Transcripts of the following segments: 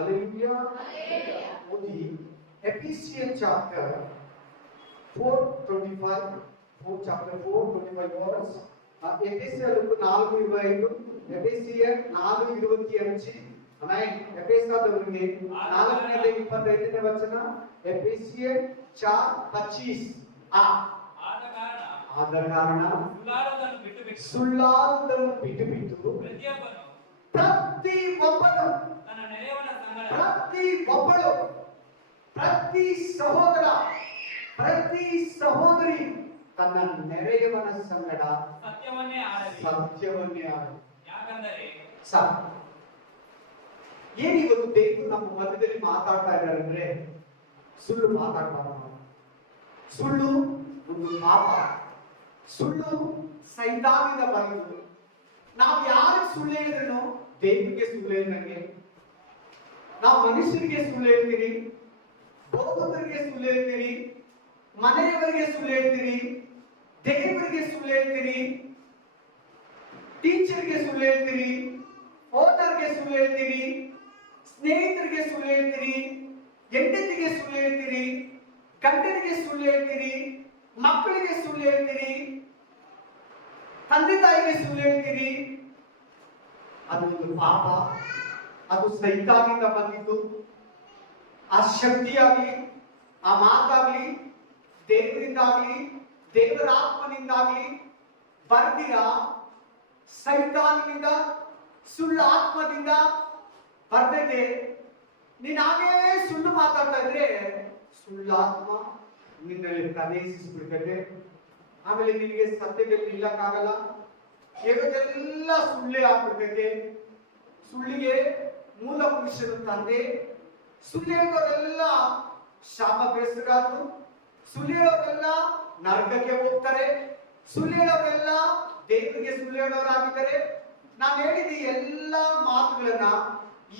Hallelujah. ಓದಿ Ephesians chapter 4:25, 4 chapter 4:25 verse. ఎఫెసీయులకు 4:25, ఎఫెసీయర్ 4:25. ఆమేన్. ఎఫెసీయులకు 4:25ನೇ ವಚನ, ಎಫೆಸಿಯರ್ 4:25. ಆದ ಕಾರಣ ಸುಳ್ಳಾದುದನ್ನು ಬಿಟ್ಟು ಪ್ರತಿ ಒಬ್ಬನು ಪ್ರತಿ ಸಹೋದರ ಪ್ರತಿ ಸಹೋದರಿ ತನ್ನ ನೆರೆಯವನ ಸಂಗಡ ಸತ್ಯವನ್ನೇ ಆಡಲಿ. ಏನಿವತ್ತು ದೇವರು ನಮ್ಮ ಮಧ್ಯದಲ್ಲಿ ಮಾತಾಡ್ತಾ ಇದ್ದಾರೆ ಅಂದ್ರೆ, ಸುಳ್ಳು ಮಾತಾಡಬಾರದು. ಸುಳ್ಳು ಒಂದು ಪಾಪ, ಸುಳ್ಳು ಸೈತಾನದಿಂದ ಬರುವುದು. ನಾವು ಯಾರಿಗೆ ಸುಳ್ಳು ಹೇಳಿದ್ರೂ ದೇವರಿಗೆ ಸುಳ್ಳು ಹೇಳಿದಂಗೆ, ನಾವು ಮನುಷ್ಯರಿಗೆ ಸುಳ್ಳು ಹೇಳ್ತೀರಿ, ಬೋಧಕರಿಗೆ ಸುಳ್ಳು ಹೇಳ್ತೀರಿ, ಮನೆಯವರಿಗೆ ಸುಳ್ಳು ಹೇಳ್ತೀರಿ, ದೇವರಿಗೆ ಸುಳ್ಳು ಹೇಳ್ತೀರಿ, ಟೀಚರ್ಗೆ ಸುಳ್ಳು ಹೇಳ್ತೀರಿ, ಓನರ್ಗೆ ಸುಳ್ಳು ಹೇಳ್ತೀರಿ, ಸ್ನೇಹಿತರಿಗೆ ಸುಳ್ಳು ಹೇಳ್ತೀರಿ, ಹೆಂಡತಿಗೆ ಸುಳ್ಳು ಹೇಳ್ತೀರಿ, ಗಂಡನಿಗೆ ಸುಳ್ಳು ಹೇಳ್ತೀರಿ, ಮಕ್ಕಳಿಗೆ ಸುಳ್ಳು ಹೇಳ್ತೀರಿ, ತಂದೆ ತಾಯಿಗೆ ಸುಳ್ಳು ಹೇಳ್ತೀರಿ. ಅದು ಒಂದು ಪಾಪ, ಅದು ಸೈತಾನದಿಂದ ಬಂದಿದ್ದು. ಆ ಶಕ್ತಿಯಾಗ್ಲಿ, ಆ ಮಾತಾಗ್ಲಿ, ದೇವರಿಂದಾಗ್ಲಿ, ದೇವರ ಆತ್ಮನಿಂದಾಗ್ಲಿ ಬರ್ದಿರ ಸೈತಾನನಿಂದ, ಸುಳ್ಳು ಆತ್ಮದಿಂದ ಬರ್ದೈತೆ. ನೀನ್ ಹಾಗೇ ಸುಳ್ಳು ಮಾತಾಡ್ತಾ ಇದ್ರೆ ಸುಳ್ಳಾತ್ಮ ನಿನ್ನಲ್ಲಿ ಪ್ರವೇಶಿಸ್ಬಿಡ್ತದೆ. ಆಮೇಲೆ ನಿನಗೆ ಸತ್ಯದಲ್ಲಿ ನಿಲ್ಲಕ್ಕಾಗಲ್ಲ. ಹೇಗೋದೆಲ್ಲ ಸುಳ್ಳೇ ಆಗ್ಬಿಡ್ತೈತೆ. ಸುಳ್ಳಿಗೆ ಮೂಲ ಪುರುಷರು ತಂದೆ. ಸುಳ್ಳು ಹೇಳೋರೆಲ್ಲ ಶಾಪಗ್ರಸ್ತರಾದ್ರು, ಸುಳ್ಳು ಹೇಳೋರೆಲ್ಲ ನರಕಕ್ಕೆ ಹೋಗ್ತಾರೆ, ಸುಳ್ಳು ಹೇಳೋರೆಲ್ಲ ದೇವರಿಗೆ ಸುಳ್ಳು ಹೇಳೋರಾಗಿದ್ದಾರೆ. ನಾನು ಹೇಳಿದ ಎಲ್ಲ ಮಾತುಗಳನ್ನ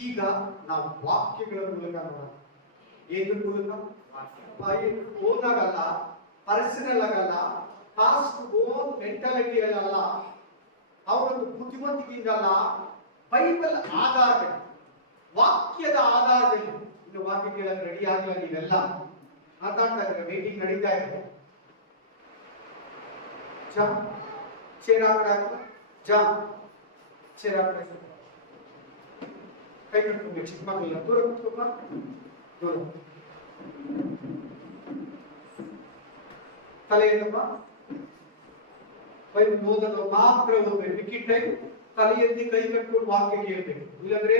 ಈಗ ನಾವು ವಾಕ್ಯಗಳ ಮೂಲಕ ನೋಡೋಣ. ಏದ್ರ ಮೂಲಕ? ಓದಾಗಲ್ಲ, ಪರ್ಸನಲ್ ಆಗಲ್ಲ, ಪಾಸ್ಟ್ ಓನ್ ಮೆಂಟಾಲಿಟಿ ಅಲ್ಲ, ಅವರೊಂದು ಬುದ್ಧಿವಂತಿಕೆಯಿಂದಲ್ಲ, ಬೈಬಲ್ ಆಧಾರದಲ್ಲಿ, ವಾಕ್ಯದ ಆಧಾರದಲ್ಲಿ. ಇನ್ನು ವಾಕ್ಯ ಕೇಳಕ್ಕೆ ರೆಡಿ ಆಗಲ್ಲ, ನೀವೆಲ್ಲ ಮಾತಾಡ್ತಾ ಇದ್ದಾರೆ, ಮೀಟಿಂಗ್ ನಡೀತಾ ಇದೆ. ಕೈ ಕಟ್ಕೊಂಡು ಚಿಕ್ಕ ಮಕ್ಕಳನ್ನ ದೂರ ಕೂತ್ಕೊಪ್ಪ, ದೂರ ತಲೆ ಎತ್ತಪ್ಪ. ಓದಲು ಮಾತ್ರ ಹೋಗ್ಬೇಕು. ಟಿಕೆಟ್ ಟೈಮ್ ತಲೆ ಎತ್ತಿ ಕೈ ಕಟ್ಕೊಂಡು ವಾಕ್ಯ ಕೇಳ್ಬೇಕು. ಇಲ್ಲಾಂದ್ರೆ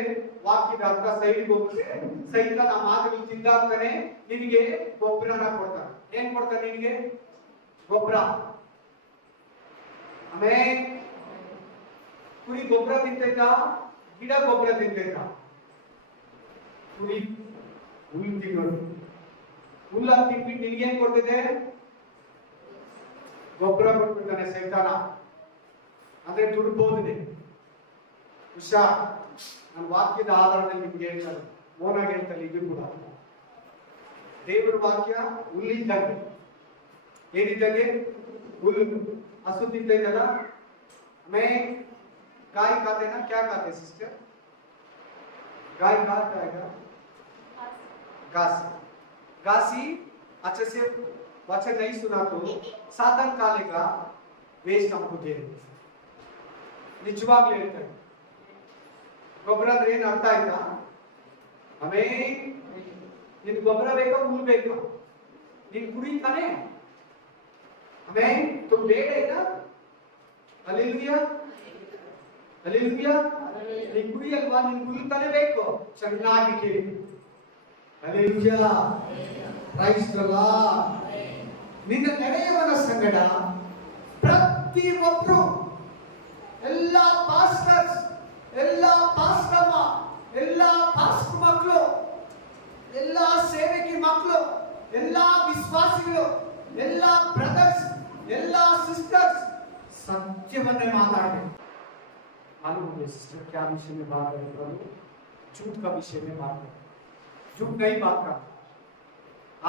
ವಾಕ್ಯದ ಅರ್ಥ ಸೈಡ್ಗೆ ಹೋಗುತ್ತೆ. ಸೈತ ನಮ್ಮ ಮಾತುಗಳು ತಿಂದಾಗ್ತಾನೆ, ನಿನಗೆ ಗೊಬ್ಬರನ ಕೊಡ್ತಾನೆ. ಏನ್ ಕೊಡ್ತಾನೆ ನಿನಗೆ? ಗೊಬ್ಬರ. ಆಮೇಲೆ ಕುರಿ ಗೊಬ್ಬರ ತಿಂತೈತಾ? ಗಿಡ ಗೊಬ್ಬರ ತಿಂತೈತಾ? ಕುರಿ ಹುಲ್ಲು ತಿನ್ನೋದು. ಹುಲ್ಲ ತಿನ್ಬಿಟ್ಟು ನಿನ್ಗೇನ್ ಕೊಡ್ತಿದೆ? ಗೊಬ್ಬರ ಕೊಟ್ಬಿಡ್ತಾನೆ ಸೈತಾನ. ಅಂದ್ರೆ ದುಡ್ಬೋದಿದೆ. ಹುಷಾರ್. ನನ್ನ ವಾಕ್ಯದ ಆಧಾರದಲ್ಲಿ ನಿಮ್ಗೆ ಹೇಳ್ತಾರೆ, ಓನಾಗಿ ಹೇಳ್ತಾರೆ. ಇದು ಕೂಡ ದೇವರ ವಾಕ್ಯ ಹುಲ್ಲಿದ್ದಂಗೆ. ಏನಿದ್ದಂಗೆ? ಹುಲ್ಲು. ಹಸು ತಿಂತೈತಲ್ಲ. मैं गाय खाते ना, क्या खाते सिस्टर? गाय क्या खाएगा? घास। घासी अच्छे से वचन नहीं सुना तो साधन काले का वेस्ट हमको दे देते. ನಿಜವಾಗ್ಲೂ ಹೇಳ್ತಾರೆ. ಗೊಬ್ಬರ ಅಂದ್ರೆ ಏನು ಅರ್ಥ ಆಯ್ತಾ? ನಿನ್ ಗೊಬ್ಬರ ಬೇಕಾ, ಹುಲ್ಲು ಬೇಕಾ? ನಿನ್ ಕುರಿ ತಾನೆ. तुम ले रहे ना? Hallelujah, hallelujah. ನಿನ್ ಕುರಿ ಅಲ್ವಾ? ನಿನ್ ಕುರಿ ತಾನೆ ಬೇಕು. ಚೆನ್ನಾಗಿ ಕೇಳಿ. Hallelujah, praise the Lord. ನಿನ್ನ ನಡೆಯವನ ಸಂಗಡ ಪ್ರತಿ ಒಬ್ಬರು, ಎಲ್ಲ ಪಾಸ್ಟರ್ಸ್, ಎಲ್ಲ ಪಾಸ್ಟಮ್ಮ, ಎಲ್ಲ ಪಾಸ್ಟ್ ಮಕ್ಕಳು, ಎಲ್ಲ ಸೇವಕಿ ಮಕ್ಕಳು, ಎಲ್ಲ ವಿಶ್ವಾಸಿಗಳು, ಎಲ್ಲ ಬ್ರದರ್ಸ್, ಎಲ್ಲ ಸಿಸ್ಟರ್ಸ್ सत्यवन्ने माताड़े. मालूम है सिस्टर क्या विषय में बात कर रही हूँ? झूठ का विषय में बात कर. झूठ नहीं बात कर.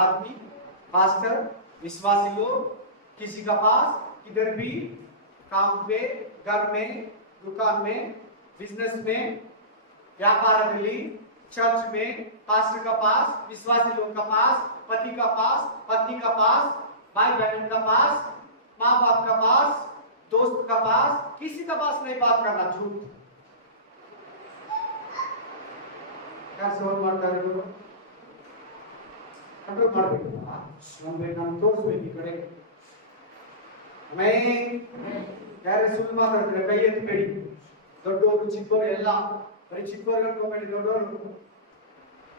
आदमी, पास्टर, विश्वासी लोग किसी का पास किधर भी काम पे, घर में, दुकान में, बिजनेस में, व्यापारದಲ್ಲಿ चर्च में, पास्टर का पास, विश्वासी लोग का पास, पति का पास, पत्नी का पास, भाई बहन का पास, माँ बाप का पास, दोस्त का पास, किसी का पास नहीं बात करना। झूठ कैसे और ಮಾಡ್ತಾರೆ ಇವರು? ಕಂಟ್ರೋಲ್ ಮಾಡಬೇಕು. ನಮ್ಮ ತೋರಿಸ್ಬೇಕು ಈ ಕಡೆ. ಯಾರೇ ಸುಳ್ಳು ಮಾತಾಡ್ತಾರೆ ಕೈ ಎತ್ತಬೇಡಿ. ದೊಡ್ಡವರು ಚಿಕ್ಕವರು ಎಲ್ಲ ಬರೀ ಚಿಕ್ಕವರು ಅನ್ಕೋಬೇಡಿ, ದೊಡ್ಡವರು.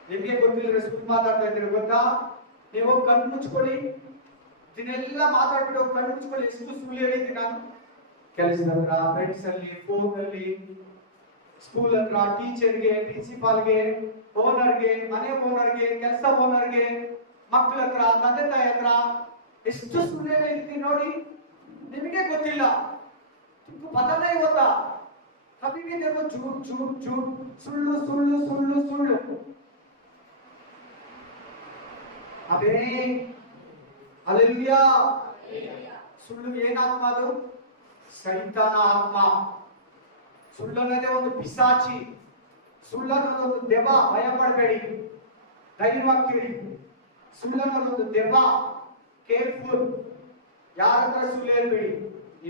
ನಿಮಗೆ ಗೊತ್ತಿಲ್ಲ ಸುಳ್ಳು ಮಾತಾಡ್ತಾ ಇದ್ದೀರ ಗೊತ್ತಾ? ನೀವು ಕಣ್ಣು ಮುಚ್ಕೊಳ್ಳಿ, ಇದನ್ನೆಲ್ಲ ಮಾತಾಡ್ಬಿಟ್ಟು ಕಣ್ಣು ಮುಚ್ಕೊಳ್ಳಿ. ಎಷ್ಟು ಸುಳ್ಳು ಹೇಳಿದ್ದೀನಿ ನಾನು? ಕೆಲಸದ ಹತ್ರ, ಫ್ರೆಂಡ್ಸ್ ಅಲ್ಲಿ, ಫೋನ್ ಅಲ್ಲಿ, ಸ್ಕೂಲ್ ಹತ್ರ, ಟೀಚರ್ಗೆ, ಪ್ರಿನ್ಸಿಪಾಲ್ಗೆ, ಓನರ್ಗೆ, ಮನೆ ಓನರ್ಗೆ, ಕೆಲಸ ಓನರ್ಗೆ, ಮಕ್ಕಳ ಹತ್ರ, ತಂದೆ ತಾಯಿ ಹತ್ರ ಎಷ್ಟು ಸುಳ್ಳು ಹೇಳಿರ್ತೀನಿ ನೋಡಿ. ನಿಮಗೆ ಗೊತ್ತಿಲ್ಲ, तुमको पता नहीं होता, कभी भी देखो झूठ झूठ झूठ, सुल्लू सुल्लू सुल्लू सुल्लू. अबे हालेलुया. ಸುಳ್ಳು ಏನು ಆತ್ಮ? ಅದು ಸೈತಾನ ಆತ್ಮ. ಸುಳ್ಳು ಅನ್ನೋದೇ ಒಂದು ಪಿಶಾಚಿ. ಸುಳ್ಳು ಅನ್ನೋದು ಒಂದು ದೆವ್ವ. ಭಯ ಪಡಬೇಡಿ, ಧೈರ್ಯವಾಗಿ ಕೇಳಿ. ಸುಳ್ಳು ಅನ್ನೋದು ಒಂದು ದೆವ್ವ. ಕೇರ್ಫುಲ್, ಯಾರ ಹತ್ರ ಸುಳ್ಳು ಹೇಳ್ಬೇಡಿ. ಈ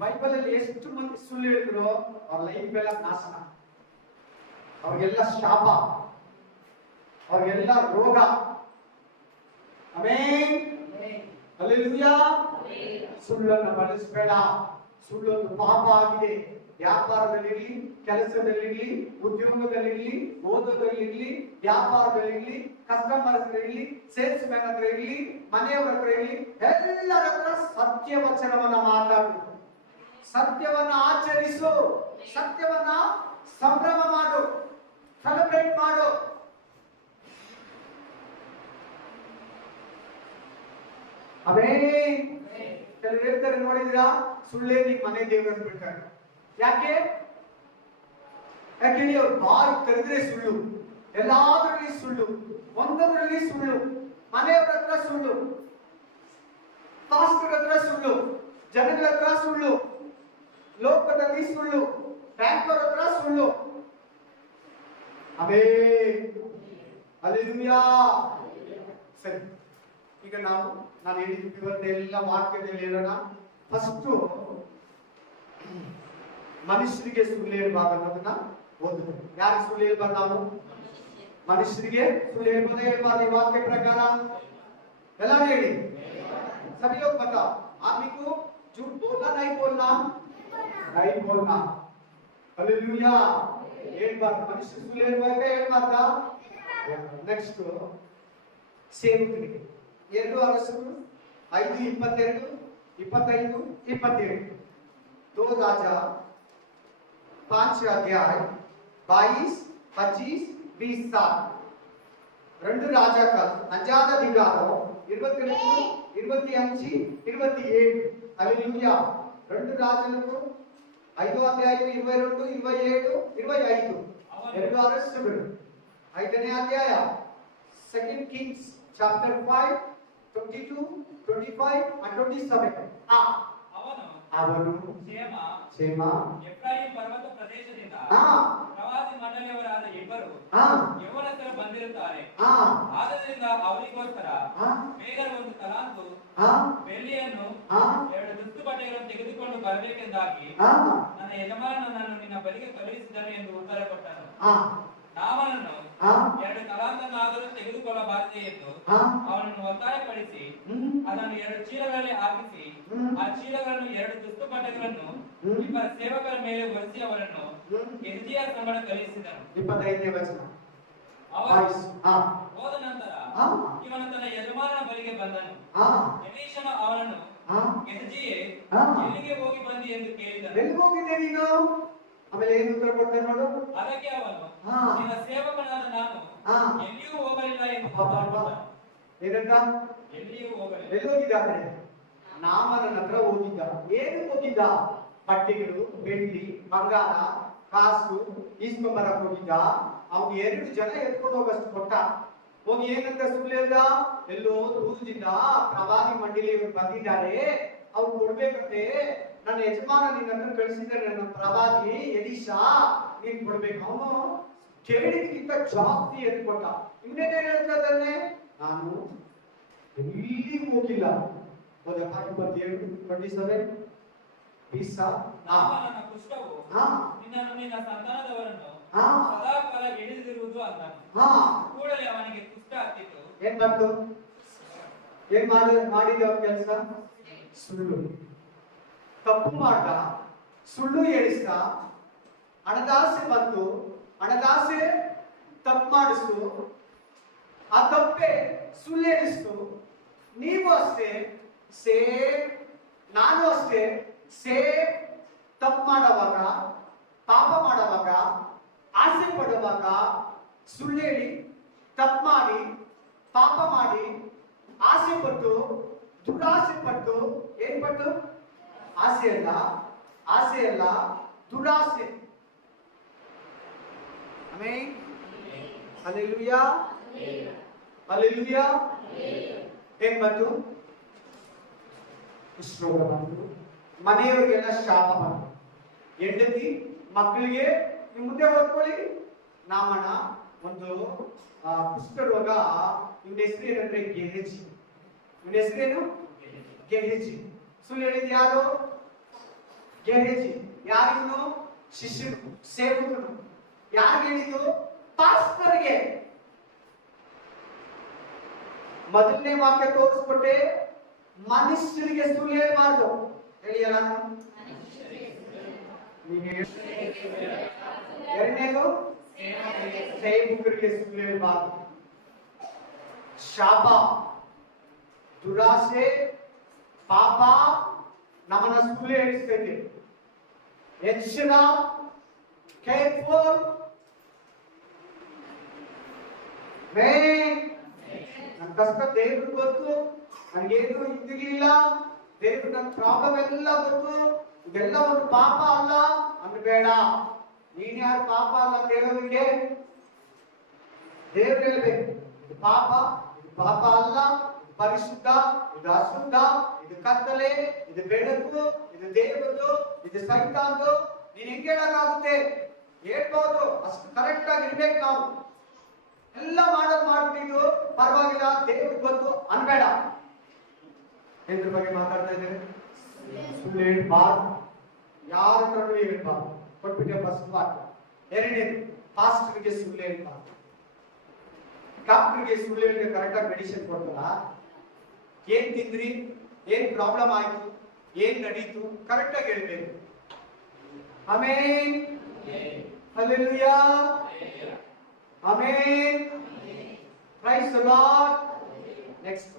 ಬೈಬಲ್ ಅಲ್ಲಿ ಎಷ್ಟು ಮಂದಿ ಸುಳ್ಳು ಹೇಳಿದ್ರು ಅವ್ರ ಲೈಫ್ ಎಲ್ಲ ನಾಶನ, ಅವ್ರಿಗೆಲ್ಲ ಶಾಪ, ಅವ್ರಿಗೆಲ್ಲ ರೋಗ. Amen, hallelujah. ಸುಳ್ಳನ್ನು ಬಳಸಬೇಡ. ಸುಳ್ಳೊಂದು ಪಾಪ ಆಗಿದೆ. ವ್ಯಾಪಾರದಲ್ಲಿರಲಿ, ಕೆಲಸದಲ್ಲಿರಲಿ, ಉದ್ಯೋಗದಲ್ಲಿರಲಿ, ಓದೋದಲ್ಲಿರಲಿ, ವ್ಯಾಪಾರದಲ್ಲಿರಲಿ, ಕಸ್ಟಮರ್ಸ್ ಇರಲಿ, ಸೇಲ್ಸ್ ಮ್ಯಾನ್ ಹತ್ರ ಇರಲಿ, ಮನೆಯವರ ಹತ್ರ ಇರಲಿ, ಎಲ್ಲರ ಹತ್ರ ಸತ್ಯವಚನವನ್ನ ಮಾತಾಡು, ಸತ್ಯವನ್ನ ಆಚರಿಸು, ಸತ್ಯವನ್ನ ಸಂಭ್ರಮ ಮಾಡು, ಸೆಲೆಬ್ರೇಟ್ ಮಾಡು. ಅವೇ ಕೆಲವರು ಹೇಳ್ತಾರೆ ನೋಡಿದಿರಾ, ಸುಳ್ಳೇ ನಿಮ್ ಮನೆ ದೇವರು ಅಂದ್ಬಿಡ್ತಾರೆ. ಯಾಕೆ ಹೇಳಿ? ಅವ್ರು ಬಾಯಿ ತೆರೆದ್ರೆ ಸುಳ್ಳು, ಎಲ್ಲಾದ್ರಲ್ಲಿ ಸುಳ್ಳು, ಒಂದರಲ್ಲಿ ಸುಳ್ಳು, ಮನೆಯವರ ಹತ್ರ ಸುಳ್ಳು, ಪಾಸ್ಟರ್ ಹತ್ರ ಸುಳ್ಳು, ಜನಗಳ ಹತ್ರ ಸುಳ್ಳು, ಲೋಕದಲ್ಲಿ ಸುಳ್ಳು, ಬ್ಯಾಂಕರ್ ಹತ್ರ ಸುಳ್ಳು. ಅವೇ ಹಲ್ಲೆಲೂಯಾ. ಸರಿ, ಈಗ ನಾನು ಹೇಳಿದ ವಿವರಣೆ ಎಲ್ಲ ವಾಕ್ಯದಲ್ಲಿ ಹೇಳೋಣ. ಫಸ್ಟ್ ಮನುಷ್ಯರಿಗೆ ಸುಳ್ಳು ಹೇಳ್ಬಾರ್ದು ಅನ್ನೋದನ್ನ ಓದಿದ್ರು. ಯಾರಿಗೆ ಸುಳ್ಳು ಹೇಳ್ಬಾರ್ದು? ನಾವು ಮನುಷ್ಯರಿಗೆ ಸುಳ್ಳು ಹೇಳ್ಬೋದೇ ಹೇಳ್ಬಾರ್ದು ಈ ವಾಕ್ಯ ಪ್ರಕಾರ? ಎಲ್ಲ ಹೇಳಿ, सभी लोग बताओ, आदमी को झूठ बोलना नहीं बोलना? नहीं बोलना. हालेलुया. ಹೇಳ್ಬಾರ್ದು. ಮನುಷ್ಯ ಸುಳ್ಳು ಹೇಳ್ಬೇಕಾ ಹೇಳ್ಬಾರ್ದಾ? ನೆಕ್ಸ್ಟ್ ಸೇವಕರಿಗೆ 2 ಅರಸರು 5:22, 25, 27. 2 राजा 5 अध्याय 22, 25, 27. 2 రాజాకాలు అజాదధికారం 22, 25, 27. హల్లెలూయా. 2 రాజులకు 5వ అధ్యాయం 22, 27, 25. 2 అరసలు 5ನೇ అధ్యాయ 2 Kings chapter 5, 22, 25 and 27. ಅವನು ಕ್ಷೇಮ ಎಫ್ರಾಯಿಂ ಪರ್ವತ ಪ್ರದೇಶದಿಂದ ಪ್ರವಾಸಿ ಮಂಡಳಿಯವರಾದ ಇಬ್ಬರು ಯೌವನಸ್ಥರು ಬಂದಿರುತ್ತಾರೆ. ಆದ್ದರಿಂದ ಅವರಿಗೋಸ್ಕರ ಬೇಗರ 1 ತಲಾಂತು ಬೆಳ್ಳಿಯನ್ನು 2 ದುಸ್ತು ಬಟ್ಟೆಗಳನ್ನು ತೆಗೆದುಕೊಂಡು ಬರಬೇಕೆಂದಾಗಿ ನನ್ನ ಯಜಮಾನನನ್ನು ನಿನ್ನ ಬಳಿಗೆ ಕಳುಹಿಸಿದನು ಎಂದು ಉತ್ತರ ಕೊಟ್ಟನು. ನಾಮನನ್ನು 2 ತಲಾಂತನ್ನಾದರೂ ತೆಗೆದುಕೊಳ್ಳಬಾರದೆ ಎಂದು ಅವನನ್ನು ಒತ್ತಾಯಪಡಿಸಿ ಅದನ್ನು 2 ಚೀಲಗಳಲ್ಲಿ ಹಾಕಿಸಿ ಆ ಚೀಲಗಳನ್ನು 2 ದುಸ್ತು ಬಟ್ಟೆಗಳನ್ನು ಇಬ್ಬರ ಸೇವಕರ ಮೇಲೆ ಒರೆಸಿ ಅವರನ್ನು ಗೆಹಜಿಯ ಸಂಗಡ ಕಳುಹಿಸಿದನು. 25ನೇ ವಚನ. ಹೋದ ನಂತರ ಇವನು ತನ್ನ ಯಜಮಾನನ ಬಳಿಗೆ ಬಂದನು. ಎಲೀಷನು ಅವನನ್ನು, ಗೆಹಜಿಯೇ, ಎಲ್ಲಿಗೆ ಹೋಗಿ ಬಂದಿ ಎಂದು ಕೇಳಿದನು. ಎಲ್ಲಿ ಹೋಗಿದ್ದೆ ನೀನು? ಆಮೇಲೆ ಏನು ಉತ್ತರ ಕೊಡ್ತಾನೆ ನೋಡು. ಅದಕ್ಕೆ ಅವನು, ನಿನ್ನ ಸೇವಕನಾದ ನಾನು ಎಲ್ಲಿಯೂ ಹೋಗಲಿಲ್ಲ ಎಂದು ಏನಂತ? ಎಲ್ಲಿಯೂ ಹೋಗಲಿಲ್ಲ. ಎಲ್ಲಿ ಹೋಗಿದ್ದಾನೆ? ನಾಮನ ಹತ್ರ ಹೋಗಿದ್ದ. ಏನು ಹೋಗಿದ್ದ? ಬಟ್ಟೆಗಳು, ಬೆಳ್ಳಿ, ಬಂಗಾರ, ಕಾಸು ಈಸ್ಕೊಂಬರಕ್ ಹೋಗಿದ್ದ. ಅವ್ನು 2 ಜನ ಎತ್ಕೊಂಡು ಹೋಗಷ್ಟು ಕೊಟ್ಟ. ಹೋಗಿ ಏನಂತ ಸುಳ್ಳು ಹೇಳ್ದ? ಎಲ್ಲೋ ದೂರದಿಂದ ಪ್ರವಾದಿ ಮಂಡಳಿಯವರು ಬಂದಿದ್ದಾರೆ, ಅವ್ರು ಕೊಡ್ಬೇಕಂತೆ. ನನ್ನ ಯಜಮಾನ ನಿನ್ನ ಹತ್ರ ಕಳಿಸಿದ್ದಾರೆ, ನನ್ನ ಪ್ರವಾದಿ ಎಲೀಷಾ, ನೀನ್ ಕೊಡ್ಬೇಕು. ಅವನು ಕೇಳಿದಕ್ಕಿಂತ ಜಾಸ್ತಿ ಎತ್ಕೊಟ್ಟ. ಇನ್ನೇನು ಹೇಳ್ತಾ ಇದ್ದಾನೆ, ನಾನು ಎಲ್ಲಿಗೂ ಹೋಗಿಲ್ಲ. ಹೋದಪ್ಪ 27:27 ನನ್ನ ಕುಷ್ಠವು ನಿನ್ನನ್ನು ನಿನ್ನ ಸಂತಾನದವರನ್ನು ಸದಾಕಾಲ ಹಿಡಿದಿರುವುದು ಅಂದನು. ಕೂಡಲೇ ಅವನಿಗೆ ಕುಷ್ಠ ಹತ್ತಿತು. ಏನ್ ಬಂತು? ಏನ್ ಮಾಡಿದ ಕೆಲಸ? ಸುಳ್ಳು ತಪ್ಪು ಮಾಡ್ದ, ಸುಳ್ಳು ಹೇಳಿಸ್ದ, ಹಣದಾಸೆ ಬಂತು, ಹಣದಾಸೆ ತಪ್ಪು ಮಾಡಿಸ್ತು, ಆ ತಪ್ಪೆ ಸುಳ್ಳು ಹೇಳಿಸ್ತು. ನೀವು ಅಷ್ಟೇ ಸೇಮ್, ನಾನು ಅಷ್ಟೇ ಸೇಮ್. ತಪ್ಪು ಮಾಡುವಾಗ, ಪಾಪ ಮಾಡುವಾಗ, ಆಸೆ ಪಡುವಾಗ, ಸುಳ್ಳು ಹೇಳಿ ತಪ್ಪು ಮಾಡಿ, ಪಾಪ ಮಾಡಿ, ಆಸೆ ಪಟ್ಟು, ದುರಾಸೆ ಪಟ್ಟು, ಏನ್ ಪಟ್ಟು? ಆಸೆ ಅಲ್ಲ ದುರಾಸೆ. ಆಮೆನ್. Hallelujah, hallelujah. ಏನ್ ಬಂತು? ಶ್ಲೋಕ ಬಂತು. ಮನೆಯವರಿಗೆಲ್ಲ ಶಾಪ ಬಂತು. ಹೆಂಡತಿ ಮಕ್ಕಳಿಗೆ ನೀವು ಮುಂದೆ ಓದ್ಕೊಳ್ಳಿ. ನಾಮಣ ಒಂದು ಕುಷ್ಠರೋಗ, ಇವನ ಹೆಸರು ಏನಂದ್ರೆ ಗೆಹಜಿ. ಇವನ ಹೆಸರೇನು? ಗೆಹಜಿ. ಸುಳ್ಳು ಹೇಳಿದ್ ಯಾರು? ಗೆಹಜಿ. ಯಾರಿಗೂ? ಶಿಷ್ಯನು, ಸೇವಕನು. ಯಾರು ಹೇಳಿದ್ದು? ಪಾಸ್ಟರ್ಗೆ. ಮೊದಲನೇ ವಾಕ್ಯ ತೋರಿಸ್ಕೊಟ್ಟೆ, ಮನುಷ್ಯರಿಗೆ ಸುಳ್ಳು ಹೇಳ್ಬಾರ್ದು ಹೇಳಿ. ನಾನು ಎರಡನೇದು ಸೇವಕರಿಗೆ ಸುಳ್ಳು ಹೇಳ್ಬಾರ್ದು. ಶಾಪ, ದುರಾಸೆ, ಪಾಪ ನಮ್ಮನ್ನ ಸುಳ್ಳು ಹೇಳಿಸ್ತೈತೆ. ಎಚ್ಚರ, ಕೇರ್ಫುಲ್. ನನ್ನ ಕಷ್ಟ ದೇವ್ರಿಗೆ ಗೊತ್ತು, ನನಗೇನು ಇದಿಲ್ಲ, ದೇವ್ರು ನನ್ನ ಪ್ರಾಬ್ಲಮ್ ಎಲ್ಲ ಗೊತ್ತು, ಇದೆಲ್ಲ ಒಂದು ಪಾಪ ಅಲ್ಲ ಅನ್ಬೇಡ. ನೀನ್ ಯಾರು ಪಾಪ ಅಲ್ಲ ಅಂತ ಹೇಳೋದಕ್ಕೆ? ದೇವ್ರು ಹೇಳ್ಬೇಕು, ಇದು ಪಾಪ, ಇದು ಪಾಪ ಅಲ್ಲ, ಇದು ಪರಿಶುದ್ಧ, ಇದು ಅಶುದ್ಧ, ಇದು ಕತ್ತಲೆ, ಇದು ಬೆಳಕು, ಇದು ದೇವರದು, ಇದು ಸೈತಾನ್ದು. ನೀನ್ ಹೆಂಗ್ ಹೇಳಕ್ಕಾಗುತ್ತೆ? ಹೇಳ್ಬೋದು, ಅಷ್ಟು ಕರೆಕ್ಟ್ ಆಗಿ ಇರ್ಬೇಕು. ನಾವು ಎಲ್ಲ ಮಾಡೋದು ಮಾಡ್ಬಿಟ್ಟಿದ್ದು ಪರವಾಗಿಲ್ಲ, ದೇವ್ರಿಗೆ ಗೊತ್ತು ಅನ್ಬೇಡ. ಎದ್ರ ಬಗ್ಗೆ ಮಾತಾಡ್ತಾ ಇದ್ದೇನೆ? ಸುಳ್ಳು ಹೇಳ್ಬಾರ್ದು, ಯಾರ ಹತ್ರನೂ ಹೇಳ್ಬಾರ್ದು. ಕೊಟ್ಬಿಟ್ಟೆ ಫಸ್ಟ್ ವಾಕ್ಯ. ಎರಡನೇದು, ಪಾಸ್ಟರ್ಗೆ ಸುಳ್ಳು ಹೇಳ್ಬಾರ್ದು. ಡಾಕ್ಟರ್ಗೆ ಸುಳ್ಳು ಹೇಳಿದ್ರೆ ಕರೆಕ್ಟಾಗಿ ಮೆಡಿಸಿನ್ ಕೊಡ್ತಲ್ಲ. ಏನ್ ತಿಂದ್ರಿ, ಏನ್ ಪ್ರಾಬ್ಲಮ್ ಆಯ್ತು, ಏನ್ ನಡೀತು, ಕರೆಕ್ಟಾಗಿ ಹೇಳ್ಬೇಕು. Amen, hallelujah, amen, praise the Lord. Next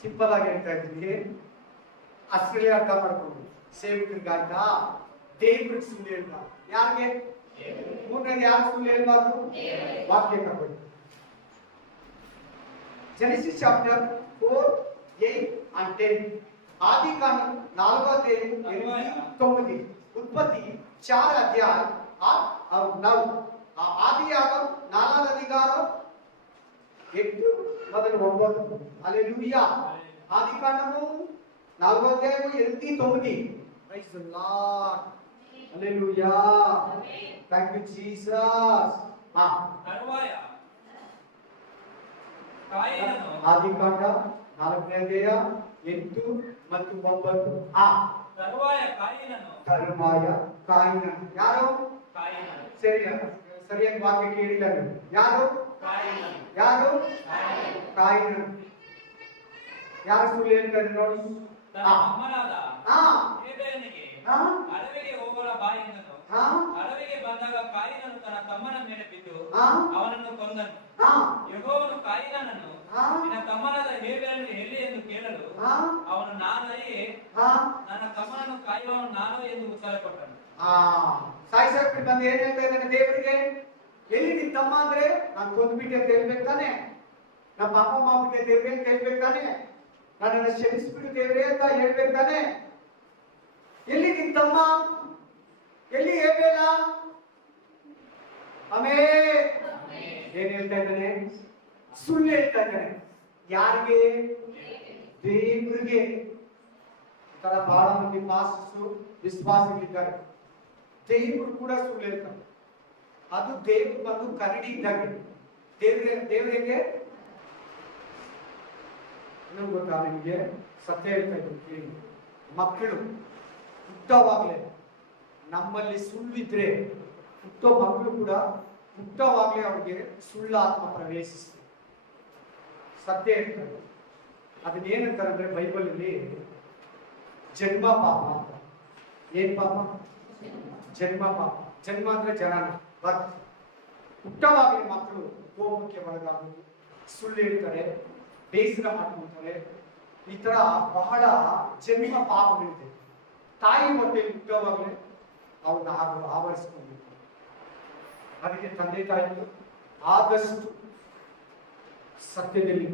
simple ಆಗಿ ಹೇಳ್ತಾ ಇದ್ದೀನಿ, ಅಷ್ಟರಲ್ಲಿ ಅರ್ಥ ಮಾಡ್ಕೊಂಡು. ಸೇವಕರಿಗಾಯ್ತ, ದೇವ್ರಿಗೆ ಸುಳ್ಳು ಹೇಳ್ಬಾರ್ದು. ಯಾರಿಗೆ? ಮೂರನೇದು ಯಾರು ಸುಳ್ಳು ಹೇಳ್ಬಾರ್ದು? ವಾಕ್ಯ ತಗೊಳ್ಳಿ. Genesis chapter 4, 8 and 10. आदिकांड 4:8-9, उत्पत्ति 4:8 और 9. आदियागम 4:8-9. Hallelujah. आदिकांडము 4:8-9. Praise the Lord. Hallelujah. Thank you Jesus. ಆದಿಕಾಂಡ 4:8 ಮತ್ತು 9. ತರುವಾಯ ಕಾಯಿನನು. ಯಾರು? ಸರಿಯಾಗಿ ವಾಕ್ಯ ಕೇಳಿಲ್ಲ. ಯಾರು? ಯಾರು? ಕಾಯಿನನು. ಯಾರು ಸುಳ್ಳು ಹೇಳ್ತಾರೆ ನೋಡಿ? ಅಡವಿಗೆ ಹೋಗಲ ಬಾಯಿಂದನು ಅಡವಿಗೆ ಬಂದಾಗ ಕಾಯಿನನು ತನ್ನ ತಮ್ಮನ ಮೇಲೆ ಬಿದ್ದು ಅವನನ್ನು ಕೊಂದನು. ಯೆಹೋವನು ಕಾಯಿನನನ್ನು ನಿನ್ನ ತಮ್ಮನಾದ ಹೇಬೇಲನು ಎಲ್ಲಿ ಎಂದು ಕೇಳಲು ಅವನು ನಾನಯೇ, ನನ್ನ ತಮ್ಮನನ್ನು ಕಾಯುವವನು ನಾನು ಎಂದು ಉತ್ತರ ಕೊಟ್ಟನು. ಸಾಯಿಸಾಕ್ಬಿಟ್ಟು ಬಂದು ಏನ್ ಹೇಳ್ತಾ ಇದ್ದಾನೆ ದೇವರಿಗೆ? ಎಲ್ಲಿ ನಿನ್ ತಮ್ಮ ಅಂದ್ರೆ ನಾನು ಕೊಂದ್ಬಿಟ್ಟೆ ಅಂತ ಹೇಳ್ಬೇಕು ತಾನೆ? ನಮ್ಮ ಪಾಪ ಮಾಡ್ಬಿಟ್ಟೆ ದೇವ್ರೆ ಅಂತ ಹೇಳ್ಬೇಕು ತಾನೆ? ನನ್ನನ್ನು ಕ್ಷಮಿಸ್ಬಿಟ್ಟು ದೇವ್ರೆ ಅಂತ ಹೇಳ್ಬೇಕು ತಾನೆ? ಎಲ್ಲಿ ನಿನ್ ತಮ್ಮ? ಎಲ್ಲಿ ಹೇಬೇಲ? ಏನ್ ಹೇಳ್ತಾ ಇದ್ದಾನೆ? ಸುಳ್ಳು ಹೇಳ್ತಾ ಇದ್ದಾನೆ. ಯಾರಿಗೆ? ದೇವರಿಗೆ. ಈ ತರ ಬಹಳ ಮಂದಿ ಪಾಸ್ಟರ್ಸ್ ವಿಶ್ವಾಸಿಗಳಿದ್ದಾರೆ. ದೇವರು ಕೂಡ ಸುಳ್ಳು ಹೇಳ್ತಾರೆ. ಅದು ದೇವ್ರು ಬಂದು ಕರಡಿ ಇದ್ದಂಗೆ. ದೇವ್ರಿಗೆ ಇನ್ನೊಂದು ಗೊತ್ತಾ ನಿಮಗೆ? ಸತ್ಯ ಹೇಳ್ತಾ ಇದ್ದೀನಿ ಕೇಳಿ. ಮಕ್ಕಳು ಹುಟ್ಟವಾಗ್ಲೇ ನಮ್ಮಲ್ಲಿ ಸುಳ್ಳಿದ್ರೆ, ಹುಟ್ಟೋ ಮಕ್ಕಳು ಕೂಡ ಹುಟ್ಟವಾಗ್ಲೇ ಅವ್ರಿಗೆ ಸುಳ್ಳಾತ್ಮ ಪ್ರವೇಶಿಸ್ತದೆ. ಸತ್ಯ ಹೇಳ್ತಾರೆ. ಅದನ್ನೇನಂತಾರೆ ಅಂದ್ರೆ ಬೈಬಲ್ ಅಲ್ಲಿ ಜನ್ಮ ಪಾಪ ಅಂತ. ಏನ್ ಪಾಪ? ಜನ್ಮ ಪಾಪ. ಜನ್ಮ ಅಂದ್ರೆ ಜನನ, ಬರ್ತ್. ಹುಟ್ಟವಾಗಲೇ ಮಕ್ಕಳು ಕೋಪಕ್ಕೆ ಒಳಗಾಗೋದು, ಸುಳ್ಳು ಹೇಳ್ತಾರೆ, ಬೇಸರ ಮಾಡ್ಕೊಳ್ತಾರೆ. ಈ ತರ ಬಹಳ ಜನ್ಮ ಪಾಪಗಳಿದೆ. ತಾಯಿ ಹೊಟ್ಟೆಯಲ್ಲಿ ಹುಟ್ಟವಾಗಲೇ ಅವನ್ನ ಆವರಿಸ್ಕೊಂಡಿರ್ತಾರೆ. ಅದಕ್ಕೆ ತಂದೆ ತಾಯಿಗಳು ಆದಷ್ಟು ಸತ್ಯದಲ್ಲಿ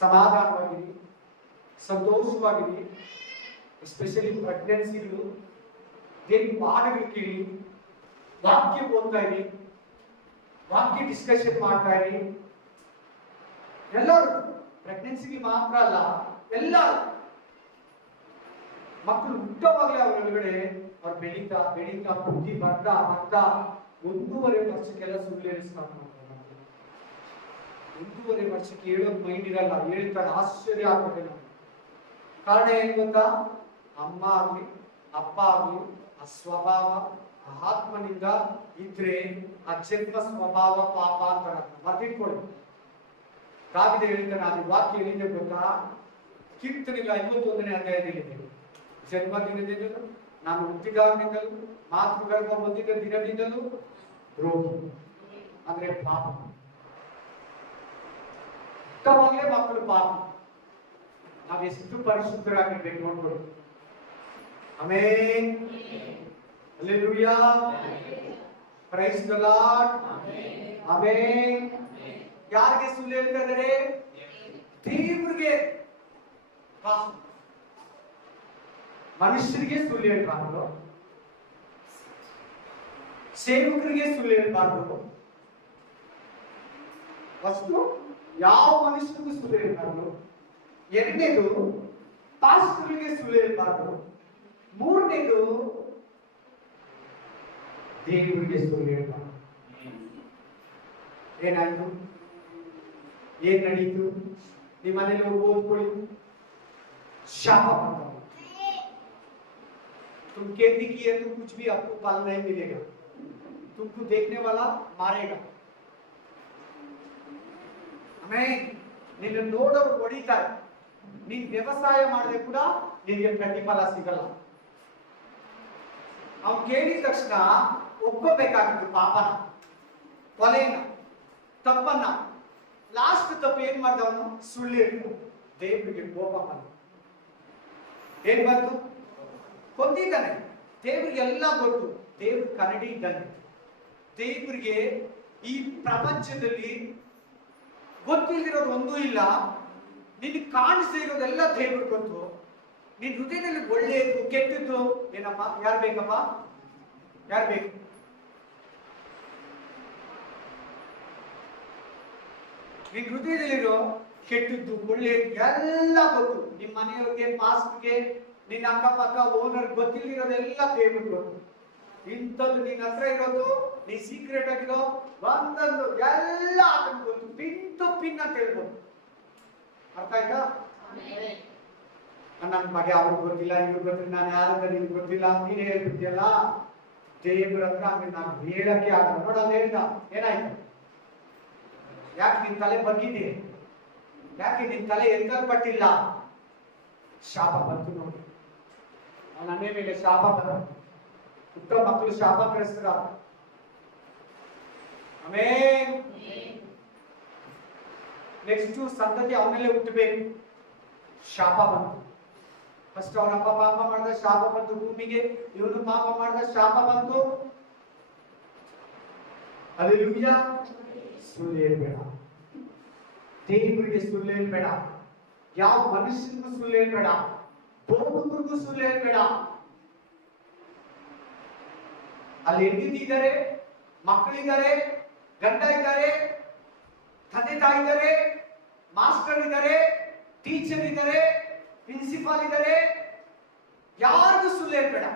ಸಮಾಧಾನವಾಗಿರಿ, ಸಂತೋಷವಾಗಿರಿ. ಎಸ್ಪೆಷಲಿ ಪ್ರೆಗ್ನೆನ್ಸಿಗಳು ದೇವ್ರ ಪಾಠಗಳು ಕೇಳಿ, ವಾಕ್ಯ ಓದ್ತಾ ಇರಿ, ವಾಕ್ಯ ಡಿಸ್ಕಷನ್ ಮಾಡ್ತಾ ಇರಿ. ಎಲ್ಲರೂ ಪ್ರೆಗ್ನೆನ್ಸಿಗೆ ಮಾತ್ರ ಅಲ್ಲ, ಎಲ್ಲರೂ ಮಕ್ಕಳು ಹುಟ್ಟವಾಗಲೇ ಅವರೊಳಗಡೆ ಅವ್ರು ಬೆಳೀತಾ ಬೆಳೀತಾ ಬುದ್ಧಿ ಬರ್ತಾ 1.5 ವರ್ಷಕ್ಕೆಲ್ಲ ಸುಳ್ಳು ಹೇಳಿಸ್ತಾರೆ. 1.5 ವರ್ಷಕ್ಕೆ ಹೇಳೋದು ಮೈಂಡ್ ಇರಲ್ಲ, ಹೇಳ್ತಾರೆ. ಆಶ್ಚರ್ಯ ಆಗ್ತದೆ ನಮ್ಗೆ. ಕಾರಣ ಏನ್ ಗೊತ್ತಾ? ಅಮ್ಮ ಆಗ್ಲಿ ಅಪ್ಪ ಆಗ್ಲಿ ಆ ಸ್ವಭಾವ ಆತ್ಮನಿಂದ ಇದ್ರೆ ಆ ಜನ್ಮ ಸ್ವಭಾವ ಪಾಪ ಅಂತ ಮರ್ತಿಟ್ಕೊಳ್ಳಿ. ಕಾವಿದ ಹೇಳ್ತಾನೆ, ಅದು ವಾಕ್ಯ ಎಲ್ಲಿದೆ ಗೊತ್ತಾ? ಕೀರ್ತನೆಗಳ 51ನೇ ಅಧ್ಯಾಯದಲ್ಲಿದೆ. ಜನ್ಮ ದಿನದಿಂದಲೂ, ನಾನು ಹುಟ್ಟಿದಾಗಿನಿಂದಲೂ, ಮಾತೃಗರ್ಭ ಹೊಂದಿದ ದಿನದಿಂದಲೂ ರೋಗಿ ಅಂದ್ರೆ ಪಾಪ. ಹುಟ್ಟವಾಗಲೇ ಮಕ್ಕಳು ಪಾಪ. ನಾವೆಷ್ಟು ಪರಿಶುದ್ಧರಾಗಿರ್ಬೇಕು ನೋಡ್ಕೊಳ್ಳಿ. Amen. Hallelujah. Praise the lord. Amen. ಯಾರಿಗೆ ಸುಳ್ಳು ಹೇಳ್ತಾ ಇದ್ದಾರೆ? ದೇವರಿಗೆ. ಮನುಷ್ಯರಿಗೆ ಸುಳ್ಳು ಹೇಳ್ಬಾರ್ದು, ಸೇವಕರಿಗೆ ಸುಳ್ಳು ಹೇಳ್ಬಾರ್ದು. ಫಸ್ಟ್ ಯಾವ ಮನುಷ್ಯರಿಗೂ ಸುಳ್ಳು ಹೇಳ್ಬಾರ್ದು. ಎರಡನೇದು ಪಾಸ್ಟರ್ಗೆ ಸುಳ್ಳು ಹೇಳ್ಬಾರ್ದು. ಮೂರನೇದು ದೇವರಿಗೆ ಸುಳ್ಳು ಹೇಳ್ಬಾರ್ದು. ಏನಾಯ್ತು? ಏನ್ ನಡೀತು? ನಿಮ್ಮ ಮನೇಲಿ ಹೋಗಿ ಓದ್ಕೊಳ್ಳಿ. शाप बनता हूं। तुम कहती की है तो कुछ भी आपको फल नहीं मिलेगा, तुमको देखने वाला मारेगा। ನಿನ್ನ ನೋಡೋರು ಹೊಡಿತಾರೆ, ನೀನ್ ವ್ಯವಸಾಯ ಮಾಡಿದ್ರೆ ಕೂಡ ನಿನಗೆ ಪ್ರತಿಫಲ ಸಿಗಲ್ಲ. ಅವ್ನು ಕೇಳಿದ ತಕ್ಷಣ ಒಪ್ಕೋಬೇಕಾಗಿತ್ತು ಪಾಪನ, ಕೊಲೆನ, ತಪ್ಪನ್ನ. ಲಾಸ್ಟ್ ತಪ್ಪು ಏನ್ ಮಾಡ್ದವನು? ಸುಳ್ಳು ಹೇಳ್ತು. ದೇವರಿಗೆ ಕೋಪ ಬಂದ. ಏನ್ ಬಂತು? ಕೊಂದಿದ್ದಾನೆ. ದೇವರಿಗೆ ಎಲ್ಲ ಗೊತ್ತು. ದೇವ್ರು ಕರಡಿ ಇದ್ದಾನೆ. ದೇವರಿಗೆ ಈ ಪ್ರಪಂಚದಲ್ಲಿ ಗೊತ್ತಿಲ್ದಿರೋದು ಒಂದೂ ಇಲ್ಲ. ನಿನಗೆ ಕಾಣಿಸದೇ ಇರೋದೆಲ್ಲ ದೇವ್ರಿಗೆ ಗೊತ್ತು. ನಿನ್ ಹೃದಯದಲ್ಲಿ ಒಳ್ಳೆಯದು ಕೆಟ್ಟದ್ದು ಏನಪ್ಪ? ಯಾರು ಬೇಕಪ್ಪ? ಯಾರು ಬೇಕು? ನಿನ್ ಹೃದಯದಲ್ಲಿರೋ ಕೆಟ್ಟದ್ದು ಒಳ್ಳೆಯದು ಎಲ್ಲ ಗೊತ್ತು. ನಿಮ್ಮ ಮನೆಯವ್ರಿಗೆ, ಪಾಸ್ಟ್ಗೆ, ನಿನ್ನ ಅಕ್ಕಪಕ್ಕ ಓನರ್ ಗೊತ್ತಿಲ್ದಿರೋದೆಲ್ಲ ದೇವ್ರಿಗೆ ಗೊತ್ತು. ಇಂಥದ್ದು ನಿನ್ನ ಹತ್ರ ಇರೋದು, ನೀ ಸೀಕ್ರೆಟ್ ಆಗಿರೋ ಒಂದೊಂದು ಎಲ್ಲ ಅದನ್ನು ಗೊತ್ತು. ಪಿನ್ ಟು ಪಿನ್ ಅಂತ ಹೇಳ್ಬೋದು. ಅರ್ಥ ಆಯ್ತಾ? ನನ್ನ ಬಗ್ಗೆ ಅವ್ರಿಗೆ ಗೊತ್ತಿಲ್ಲ, ಇವ್ರಿಗೆ ಗೊತ್ತಿಲ್ಲ, ನಾನು ಯಾರಂತ ನಿನ್ಗೆ ಗೊತ್ತಿಲ್ಲ, ನೀನ್ ಹೇಳ್ಬಿಡ್ತೀಯಲ್ಲ. ದೇವ್ರ ಹತ್ರ ಹಂಗೆ ನಾನು ಹೇಳಕ್ಕೆ ಆಗಲ್ಲ. ನೋಡ ಅವ್ನು ಹೇಳ್ದ, ಏನಾಯ್ತು? ಯಾಕೆ ನಿನ್ ತಲೆ ಬಗ್ಗಿದೆ? ಯಾಕೆ ನಿನ್ ತಲೆ ಎತ್ತಲ್ಪಟ್ಟಿಲ್ಲ? ಶಾಪ ಬಂತು ನೋಡಿ. ಅವನ ಮನೆ ಮೇಲೆ ಶಾಪ ಬರ. ಪುಟ್ಟ ಮಕ್ಕಳು ಶಾಪ ಕಳಿಸ್ತಾರ. ಆಮೇನ್. ನೆಕ್ಸ್ಟ್ ಸಂತತಿ ಅವನಲ್ಲೇ ಹುಟ್ಟಬೇಕು. ಶಾಪ ಬಂತು. ಫಸ್ಟ್ ಅವನ ಅಪ್ಪ ಪಾಪ ಮಾಡಿದ, ಶಾಪ ಬಂತು ಭೂಮಿಗೆ. ಇವನು ಪಾಪ ಮಾಡಿದ, ಶಾಪ ಬಂತು. ಹಲ್ಲೆಲೂಯಾ. ಸುಳ್ಳು ಹೇಳ್ಬೇಡ. ದೇವರಿಗೆ ಸುಳ್ಳು ಹೇಳ್ಬೇಡ. ಯಾವ ಮನುಷ್ಯನಿಗೂ ಸುಳ್ಳು ಹೇಳ್ಬೇಡ. ಬೋಧಕರಿಗೂ ಸುಳ್ಳು ಹೇಳ್ಬೇಡ. ಅಲ್ಲಿ ಹೆಂಡತಿ ಇದ್ದಾರೆ, ಮಕ್ಕಳಿದ್ದಾರೆ, ಗಂಡ ಇದ್ದಾರೆ, ತಂದೆ ತಾಯಿ ಇದ್ದಾರೆ, ಮಾಸ್ಟರ್ ಇದ್ದಾರೆ, ಟೀಚರ್ ಇದ್ದಾರೆ, ಪ್ರಿನ್ಸಿಪಾಲ್ ಇದ್ದಾರೆ. ಯಾರಿಗೂ ಸುಳ್ಳು ಹೇಳ್ಬೇಡ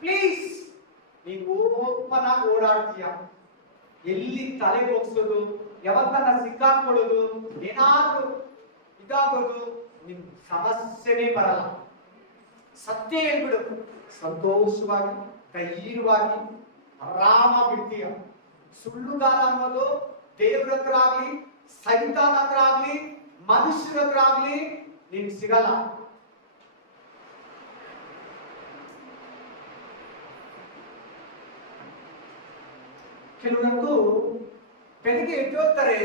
ಪ್ಲೀಸ್. ನೀನು ಓಪನ್ ಆಗಿ ಓಡಾಡ್ತೀಯ. ಎಲ್ಲಿ ತಲೆ ಬೊಗ್ಸೋದು, ಯಾವತ್ತನ್ನ ಸಿಕ್ಕಾಕೊಳ್ಳೋದು, ಏನಾದ್ರೂ ಇದಾಗೋದು, ನಿಮ್ ಸಮಸ್ಯೆನೇ ಬರಲ್ಲ. ಸತ್ಯ ಹೇಳ್ಬಿಡು, ಸಂತೋಷವಾಗಿ ಧೈರ್ಯವಾಗಿ ಆರಾಮಾಗಿರ್ತೀಯ. ಸುಳ್ಳುಗಾಲ ಅನ್ನೋದು ದೇವ್ರ ಹತ್ರ ಆಗ್ಲಿ, ಸೈತಾನ ಹತ್ರ ಆಗ್ಲಿ, ಮನುಷ್ಯರ ಹತ್ರ ಆಗ್ಲಿ ನಿನ್ ಸಿಗಲ್ಲ. ಕೆಲವರಂತೂ ಬೆಳಿಗ್ಗೆ ಎದ್ದೋಗ್ತಾರೆ,